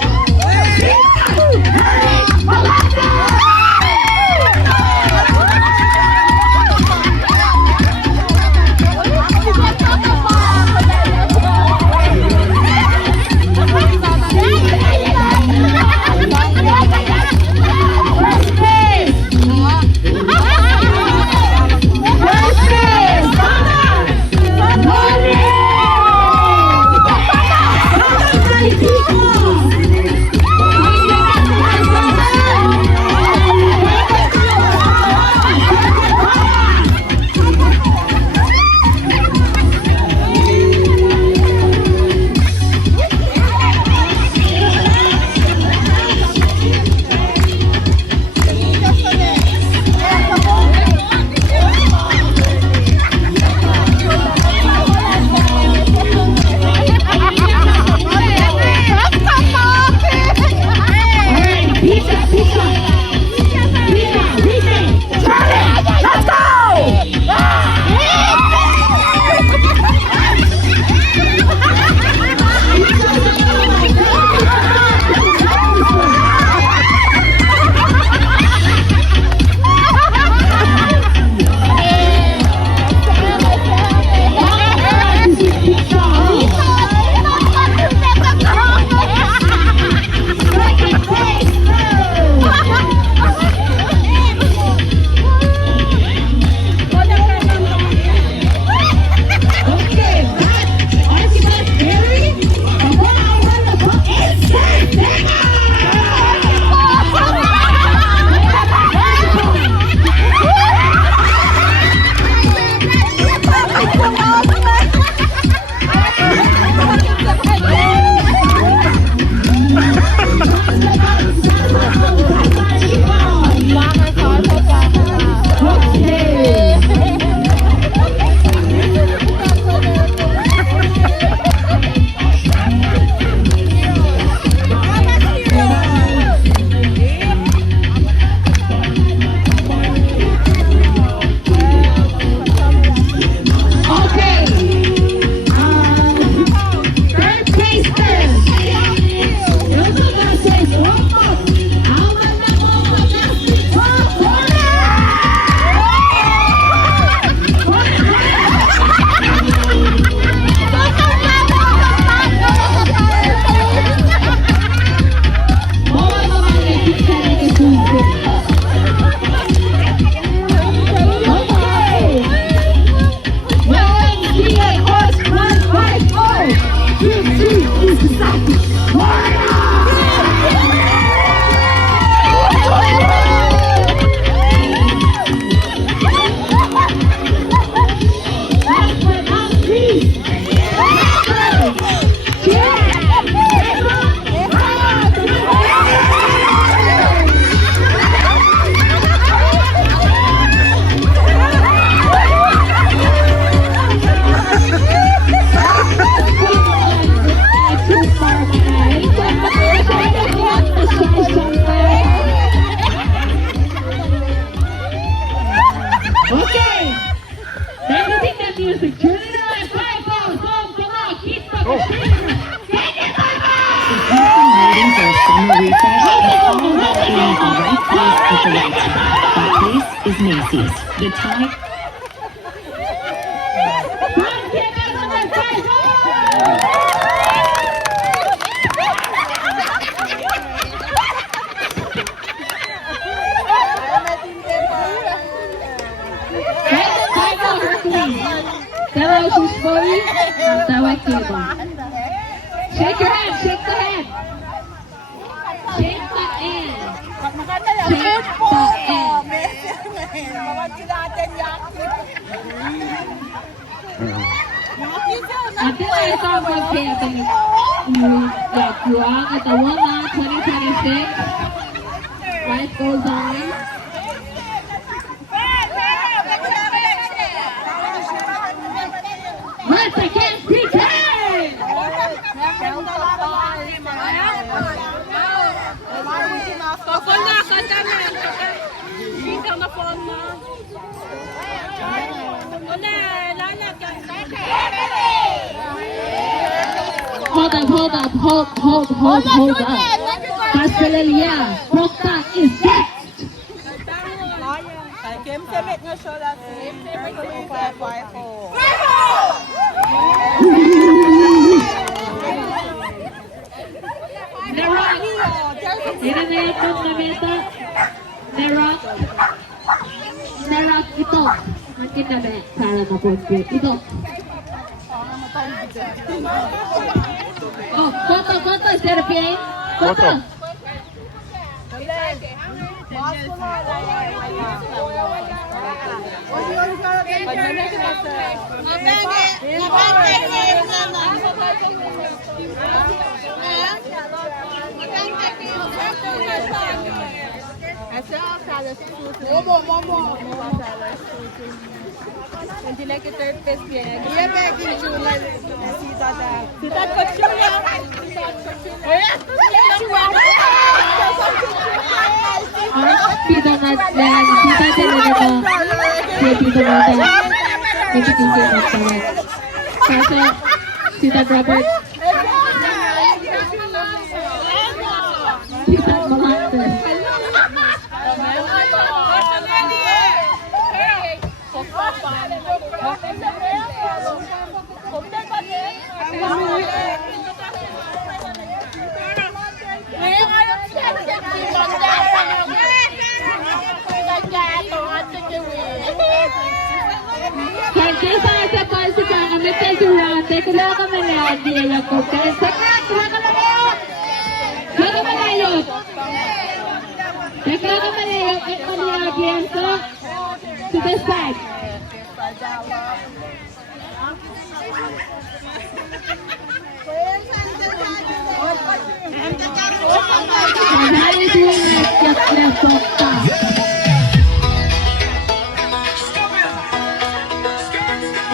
is Macy's. The tie. Shake your hand, shake the hand. KOSRAEAN. Maganda yan. Food po. Mawagin natin yan. At this is our birthday at the Yuang at the Wona 2026. Life goes on. Once again, pretend! Toko na, kanta na. Dito na po na. Una, lala, kanta. Hold up. Pastelania, Boktan is next! Kim Semit nga siya dati. Nerock! Inanayat mo na meta. Nerock, ito. Ang kinabi para na po. Ito. Oh, photo, Serapine. Photo. Hindi like a third best yan. Iya back in July. Sita ko siya. Tita Natlan, Tita Telena, Tita Mata, Tita Tita Mata, Kaso, Tita Robert, Tita Malante. Kaysa sa palsika kami tayo rante, kula ka manadi ang kotel. Sakra, kula ka manayot! Kula ka manayot! Kula ka manayot at maniyagyan so to the side. Kaya ito yung nagkaklasokta.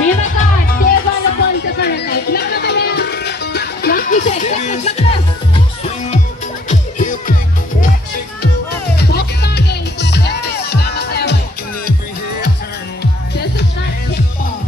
Mira ka, Deva na po sa karate. Ilang na kaya? Lucky check, laklas. Boktanin, this is not kickball.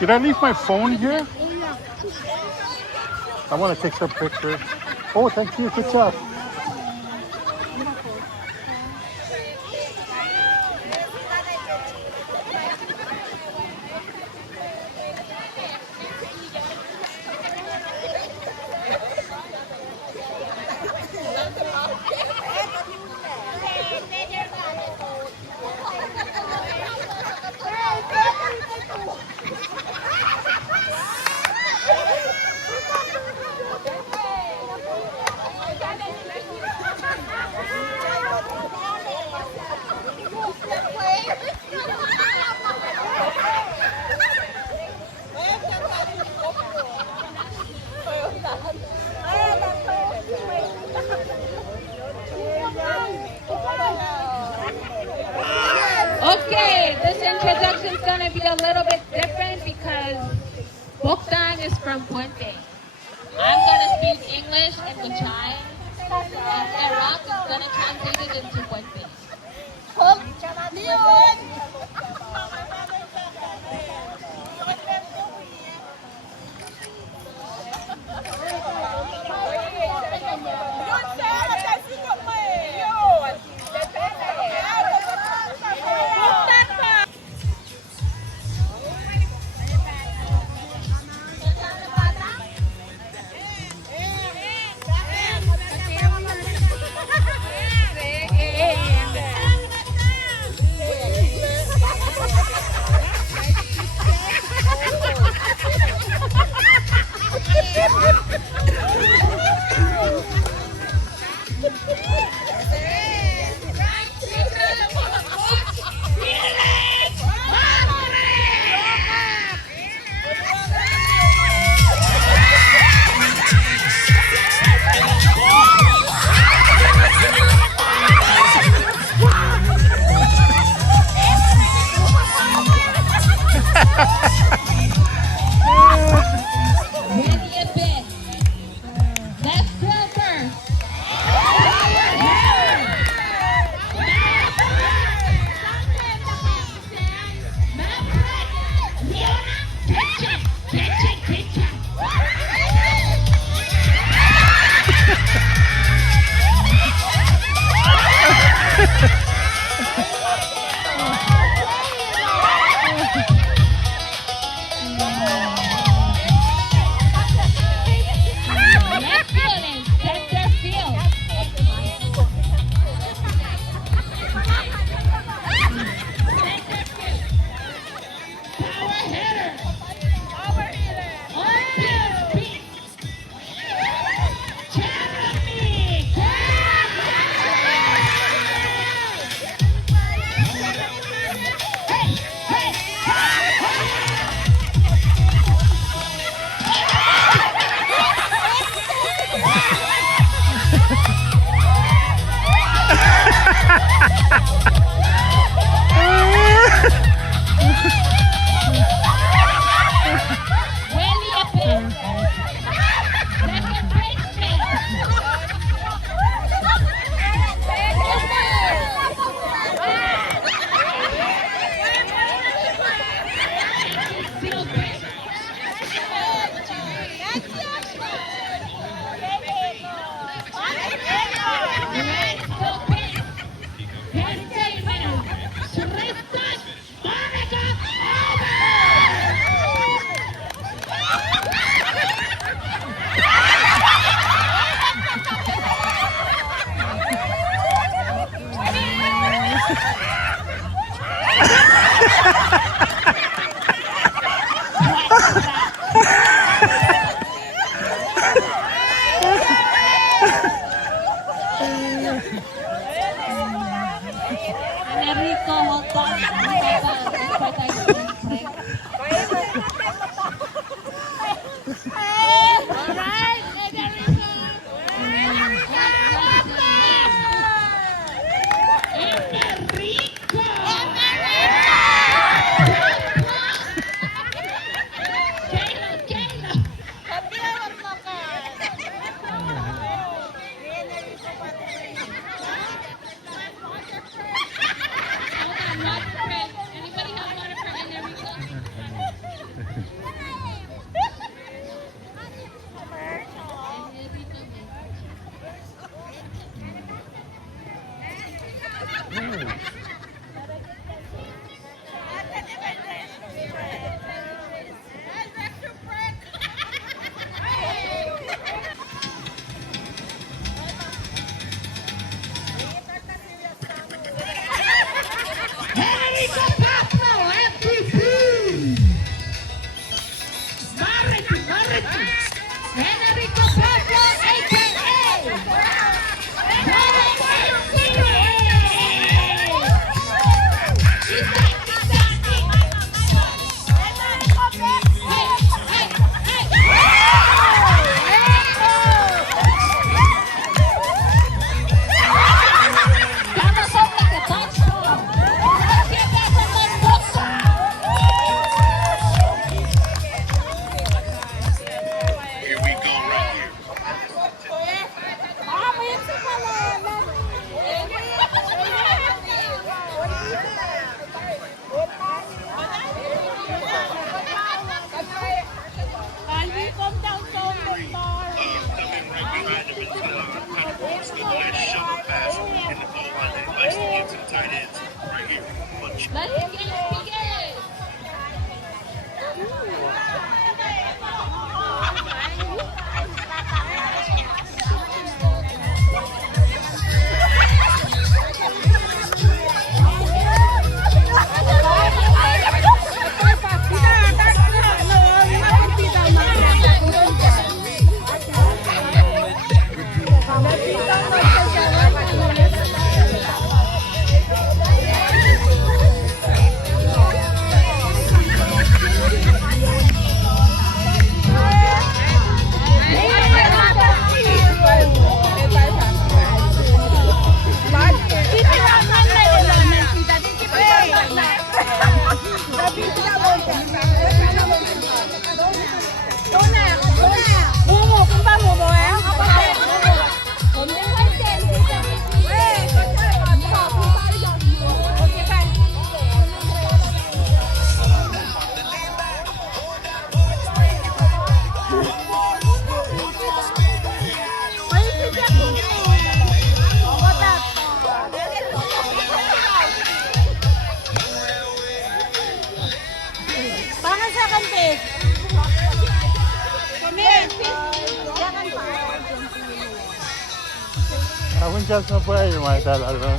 Did I leave my phone here? I want to take some pictures. Oh, thank you. Good job. Okay, this introduction is going to be a little bit different because Boktan is from Puente. I'm going to speak English in Wichai, and Iraq is going to translate it into Puente. Enrico Pablo, Here we go right here. Come in right behind him and kind of force the nice shovel pass in the goal line that he likes to get to the tight ends right here. Bunch. Let him get it, begin. Apuntas no puede matar al rey.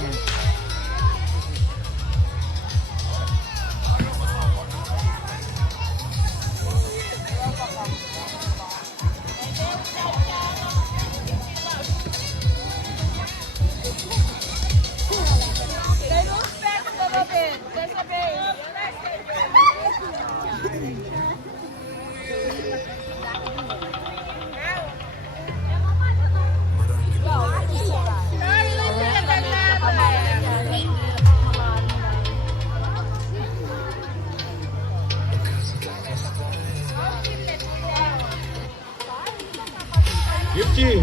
Yuki,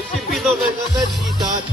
isipin daw na nanasitan.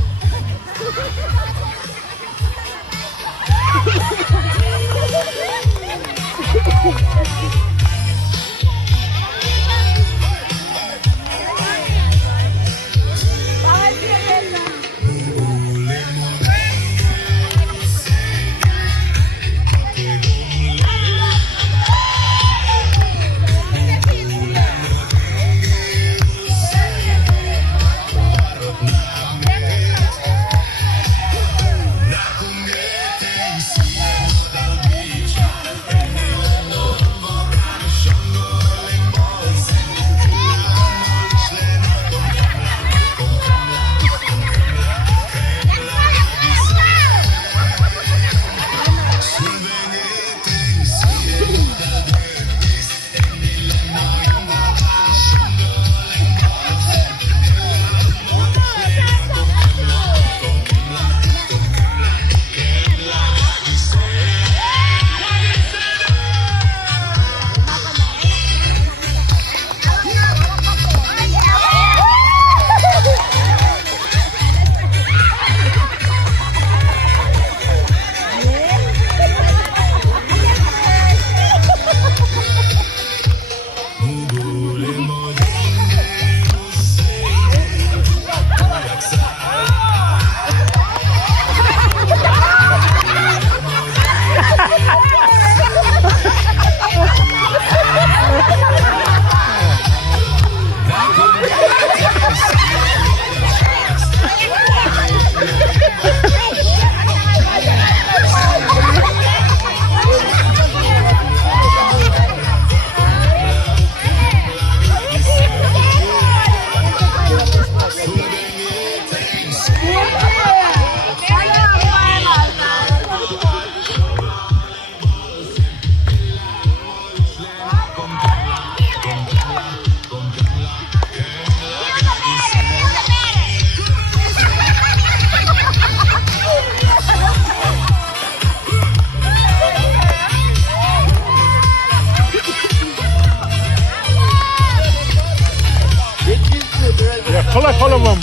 follow mom.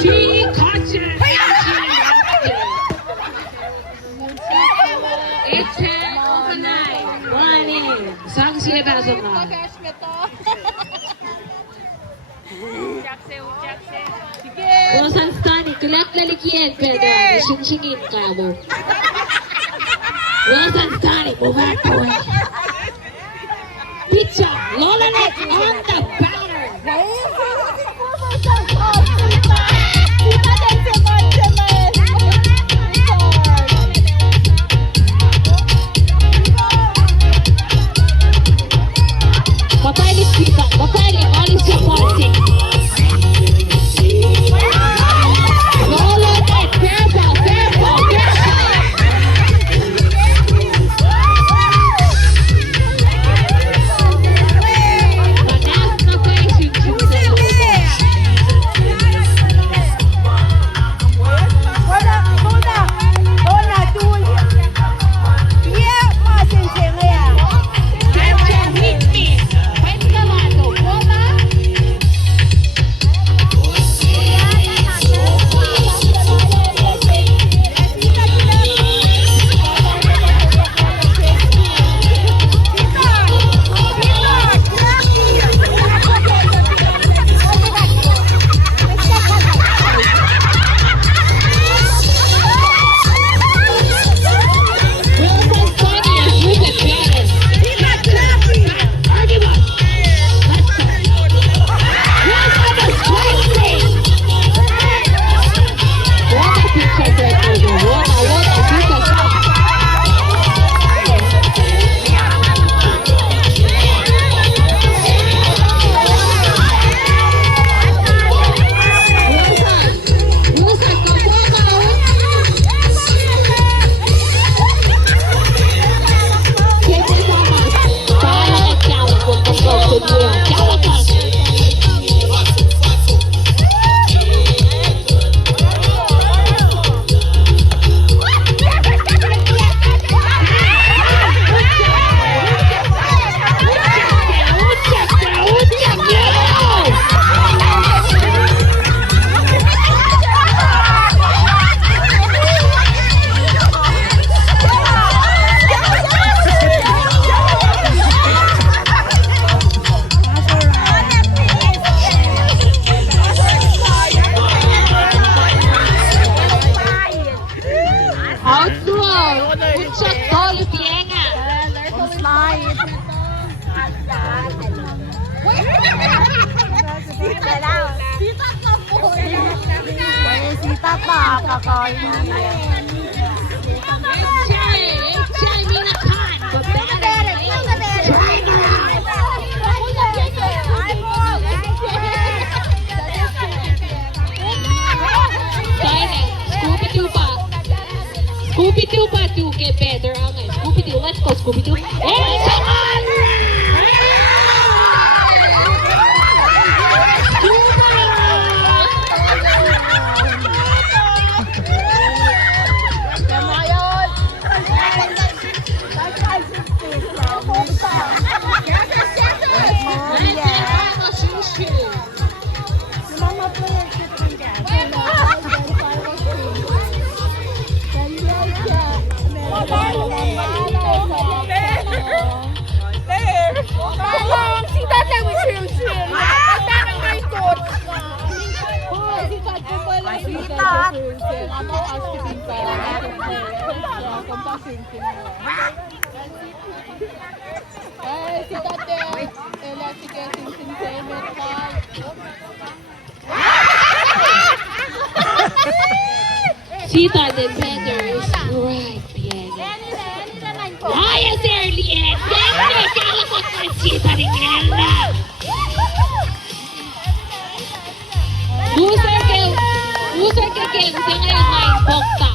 She caught you. It's time overnight. Morning. 성시에 방송아. Rosan Stani, kelak lalikian peda, sing-singin kamu. Rosan Stani, bukan kau. Pizza, Lola Net on the batter. Papayli pizza, papayli, all is supporting. Lola Net, fair ball. Scooby-Doo pa to get better. Okay, Scooby-Doo, let's go Scooby-Doo. Hey, come on! Sita Nintendo is right behind it. Yes, early end. Kaya ko na Sita Nintendo. Loser ka game. Kaya ngayon may bokta.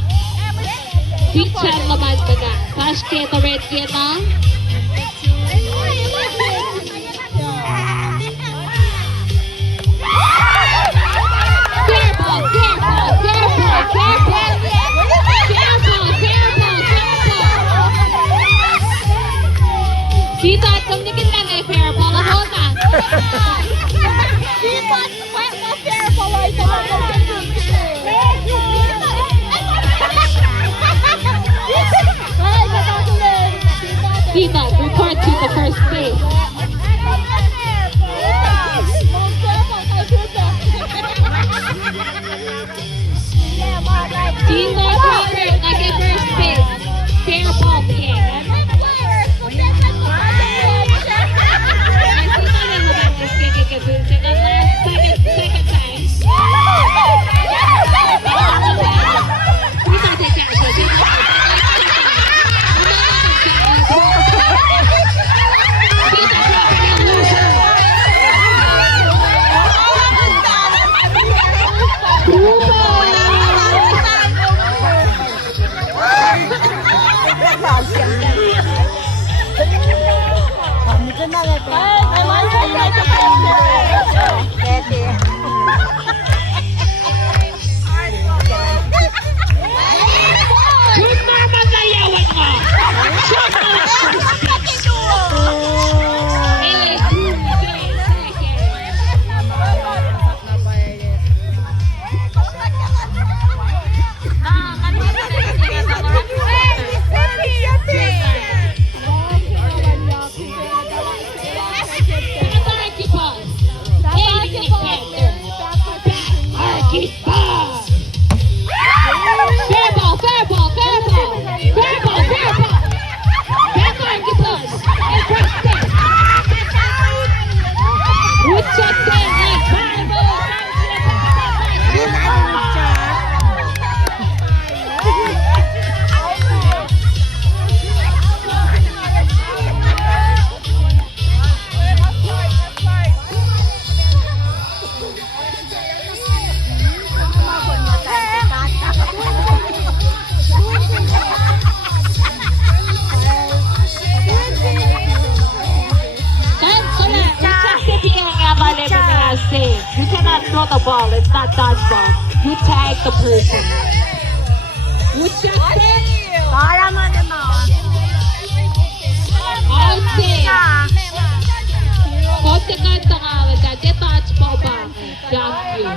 Teacher naman ka na. Pashke to red kaya na. Sita, tumingin ka na fair ball. Ako ka. Sita, fair ball ay Sita, report to the first base. Sita, Robert, nag-first base. Fair ball kick. You cannot throw the ball. It's not dodgeball. You tag the person. You check it. Para mo naman. Okay. Konti kanta ka with that. Get dodgeball back. Thank you.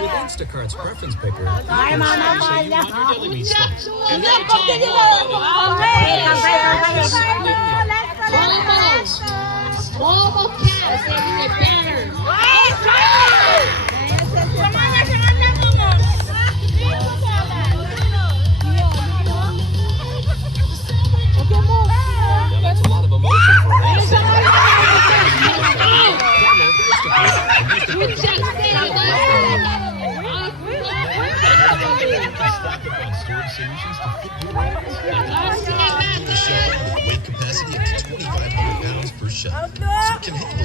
With Instacart's preference picker, you can share your daily meat sticks. And then Momo cats in the banner. That's a lot of emotion for an innocent. Download the Instacart. You check Stock up on storage solutions to fit your with weight capacity up to 2,500 pounds per shelf. So it can handle all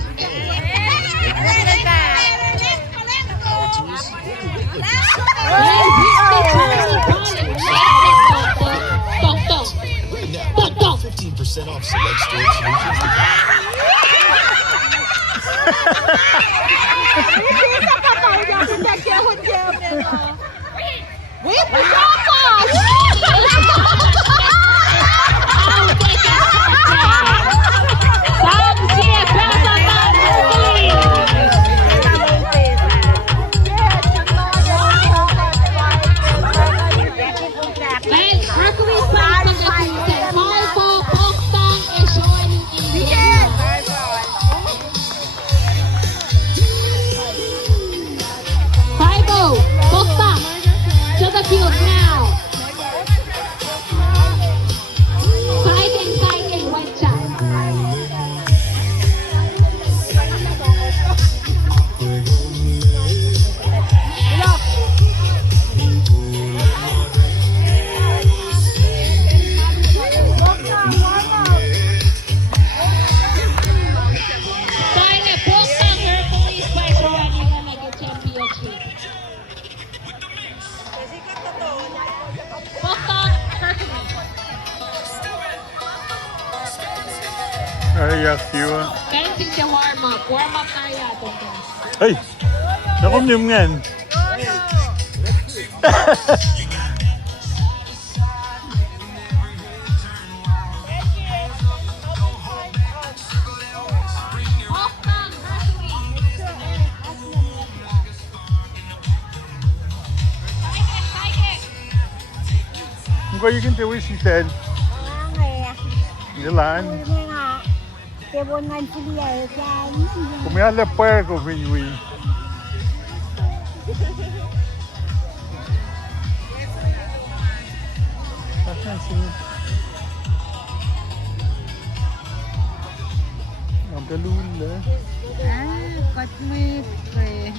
power tools or your weightlifting set. Right now, 15% off select storage solutions to Guys, broccoli is pang pagkakita. Mahal po, poktang is showing in the Five-O, poktang, to the field now. Fighting, white chat. Ay, yakiwa. Fancy siya warm up. Warm up tayo ato. Ay! Nakumyum nga. Poktang, Kung kayo kinti wis itel. Nilan. Kumiyala pa ko vinyui. Asan si? Ang galula. Cut mo pre.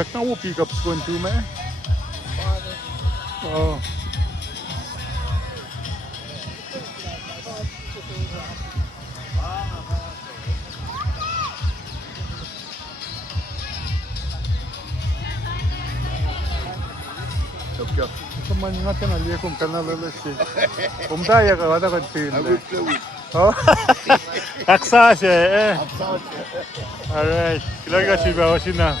Check na wo pick up going to me. Oh. Kaman nga tanali kung kanalala siya. Umdaya ka wala kan tin. Oh. Aksa siya eh. Alright. Kailangan siya bawasin na.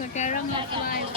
Sekarang live.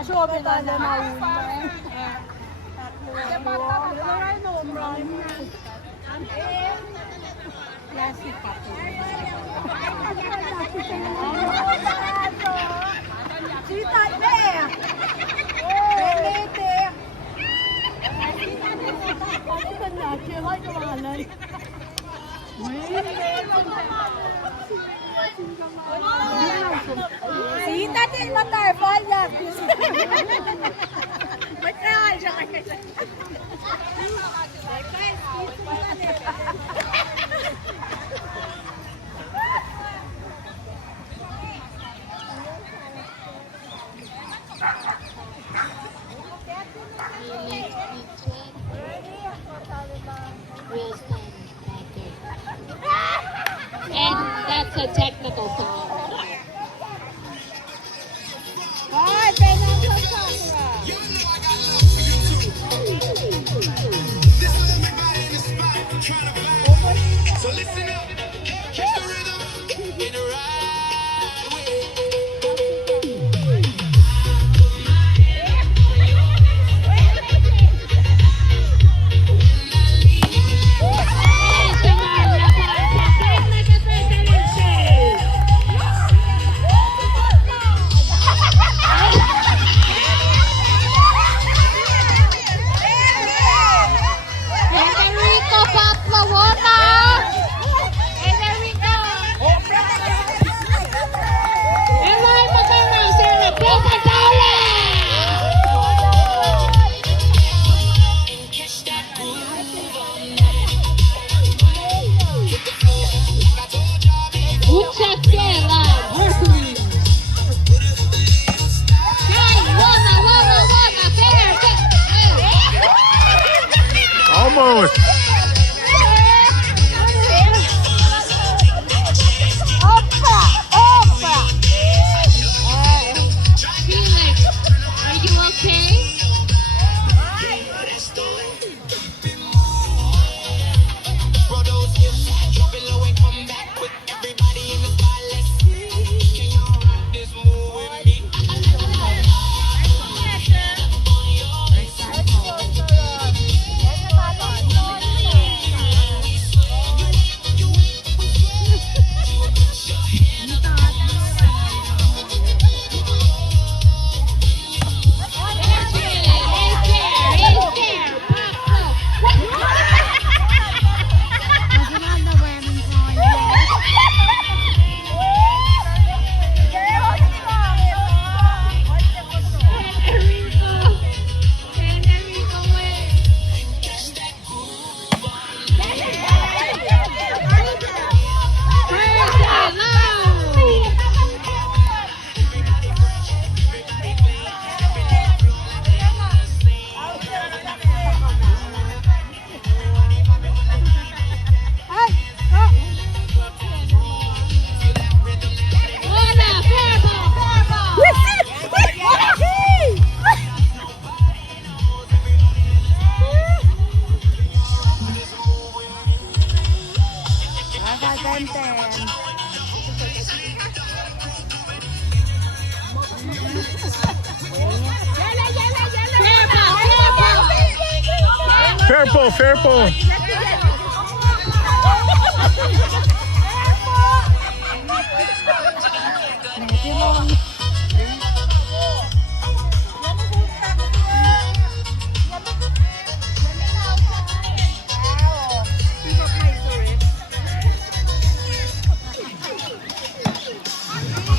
Sobrang na mauna. Plastic pa po. Sita, be! Belete! Sita, din matay, bayat! Ba't kaya siya kaya? And that's a technical song. Ay, penang kasama. So listen up, catch the rhythm in the right way. Federico Paplawona! Federico! Eloy Magana, Sarah Pocatala! Uchakela, Berkeley! Hey, Wana, fair! Almost. Felix, are you okay? Fairpo.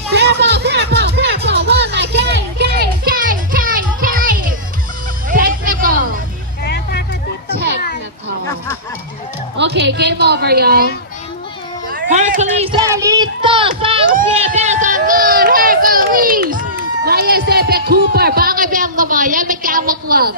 Careful, one, Technical. Okay, game over, y'all. Hercules, listo! Sounds good, Hercules! Maya Sepe Cooper, baka biyang namaya, may kamakwag.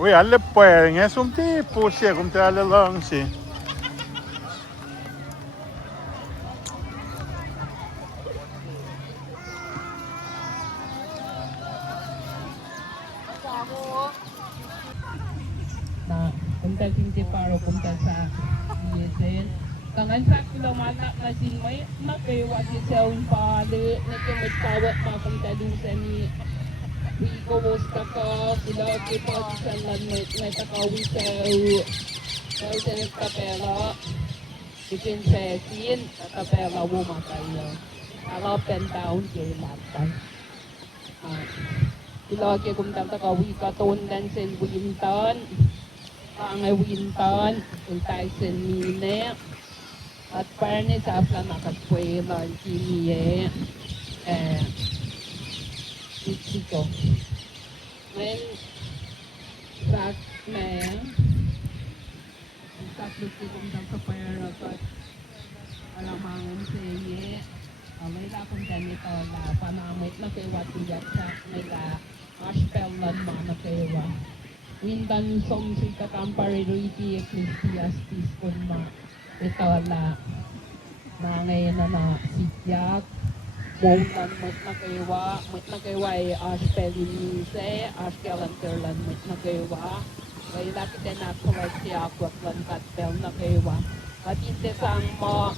Ui, alle poäng är som det på sig, om det alla lång sig. na punta sinti paro punta sa yesen kangan sa kilomata na sinmay na kayo wagi sa pali na kimit kawat pa punta dun sa ni Wiko Wosta ka sila kita sa lanit na takawi sa kapela itin sa sin kapela wuma kayo ala pentaun kay latay sila kaya kumtam takawi ka ton dan sen winton ang winton untay sen mine at parne sa afla nakaskwela kiniye Ito. When sak na sak luti kung daw sa pera at alamangan sa iye may la kung ganito la panamit na kay watiyat sa may la ashpellan mana kaywa windan som si katamparity ecclesiastis kung ma ito la ngayon na sityak Moutan mit na kaywa ay ashpelin se ashkelanterlan mit na kaywa kaya laki din nakulay siya akwatlan katpel na kaywa katinte sang mo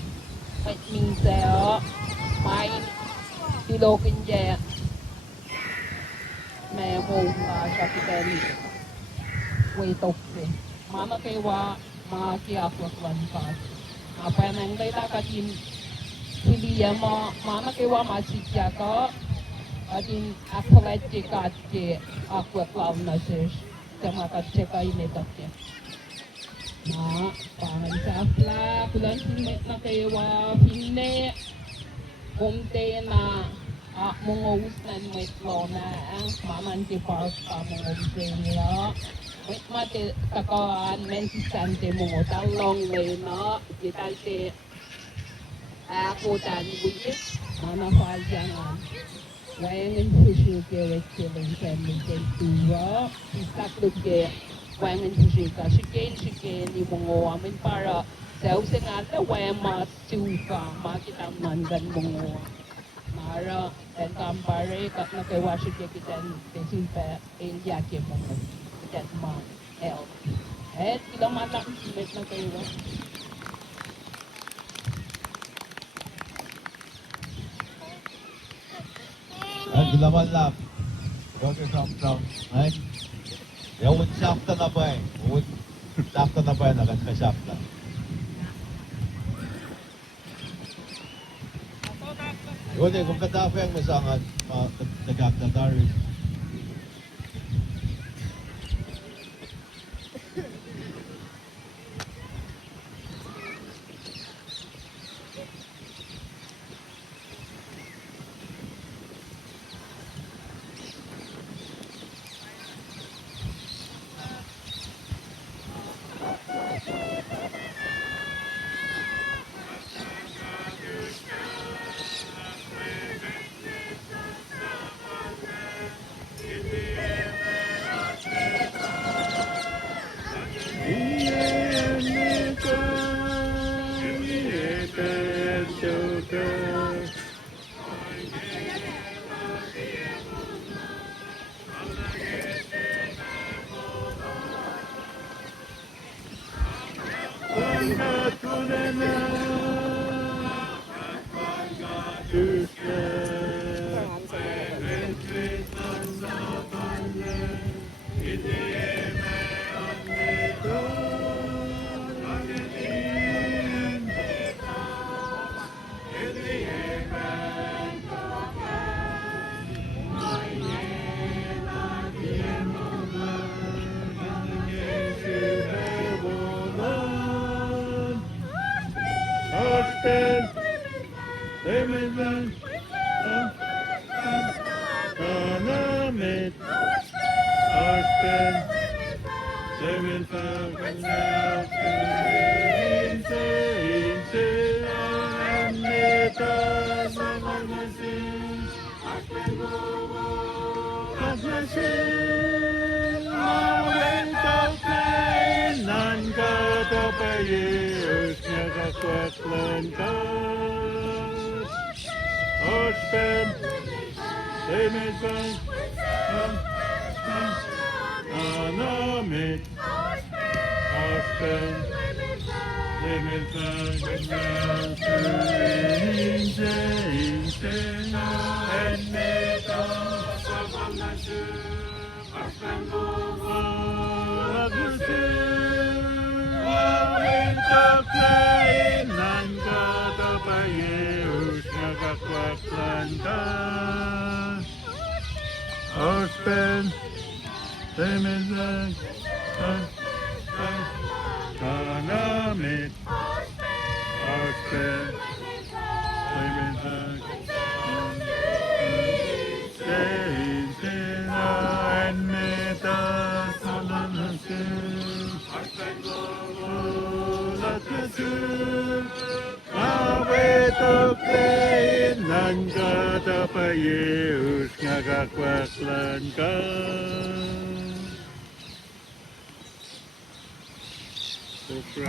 mit minse may tilokin je may mouta siya kitali way tokse mana kaywa mga kiakwatlan kat apa yang kita katin Piliya mo, mana kewa masih jaga, adin apalat jika je aku lawan nasish, sama kaceka ini taknya. Nah, pangan safla, bulan simet na kewa pinne, kumte na mongawus na met lona, maman je park ka mongawus niya. Met mate takaan mensisante mongo talong lena, kita te Ako dan wujud mana fajangan. Wangan fusi keret kelen kelen tua. Istak luge wangan fusi ka siken ni mongo amin para sau sengata wang mas suka makita mandan mongo. Mara dan kampare kat na kay washi kita tesimpe India ke mongo. Kita ma el. Kita matak simet na kayo. Gulaman lap. Worker from right? Ya un shafta na ba? Un shafta na ba na kan shafta. Yun kung katafa ang masangan nagkakatari. Anamit Austin, Limit, and make us Austin, Limit, Dynamic, Austin, Limit, and make us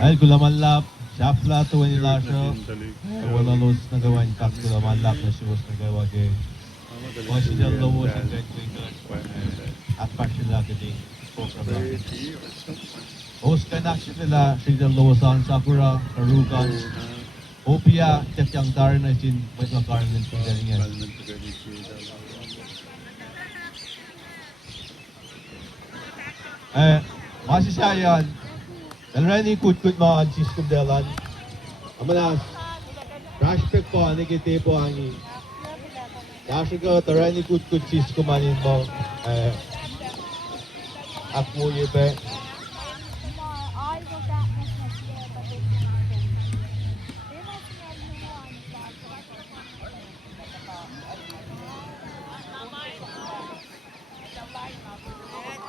Ay, kulamanlap. Shafla to when ilasho. Wala los na gawain kap kulamanlap na shows na gawa kay. Wasi dal lowo sa twinkle. At passion la kay program la. Host ka na sila dal lowo sa Sakura, Karukan. Opia yang dar na sin may lakaran din galingan. Masih saya Dalrani kut-kut mga Cisco Delan. Amanas, prospect po, nikiti po ang Kasi ko, tarani kut-kut Cisco manin mo. At mo yun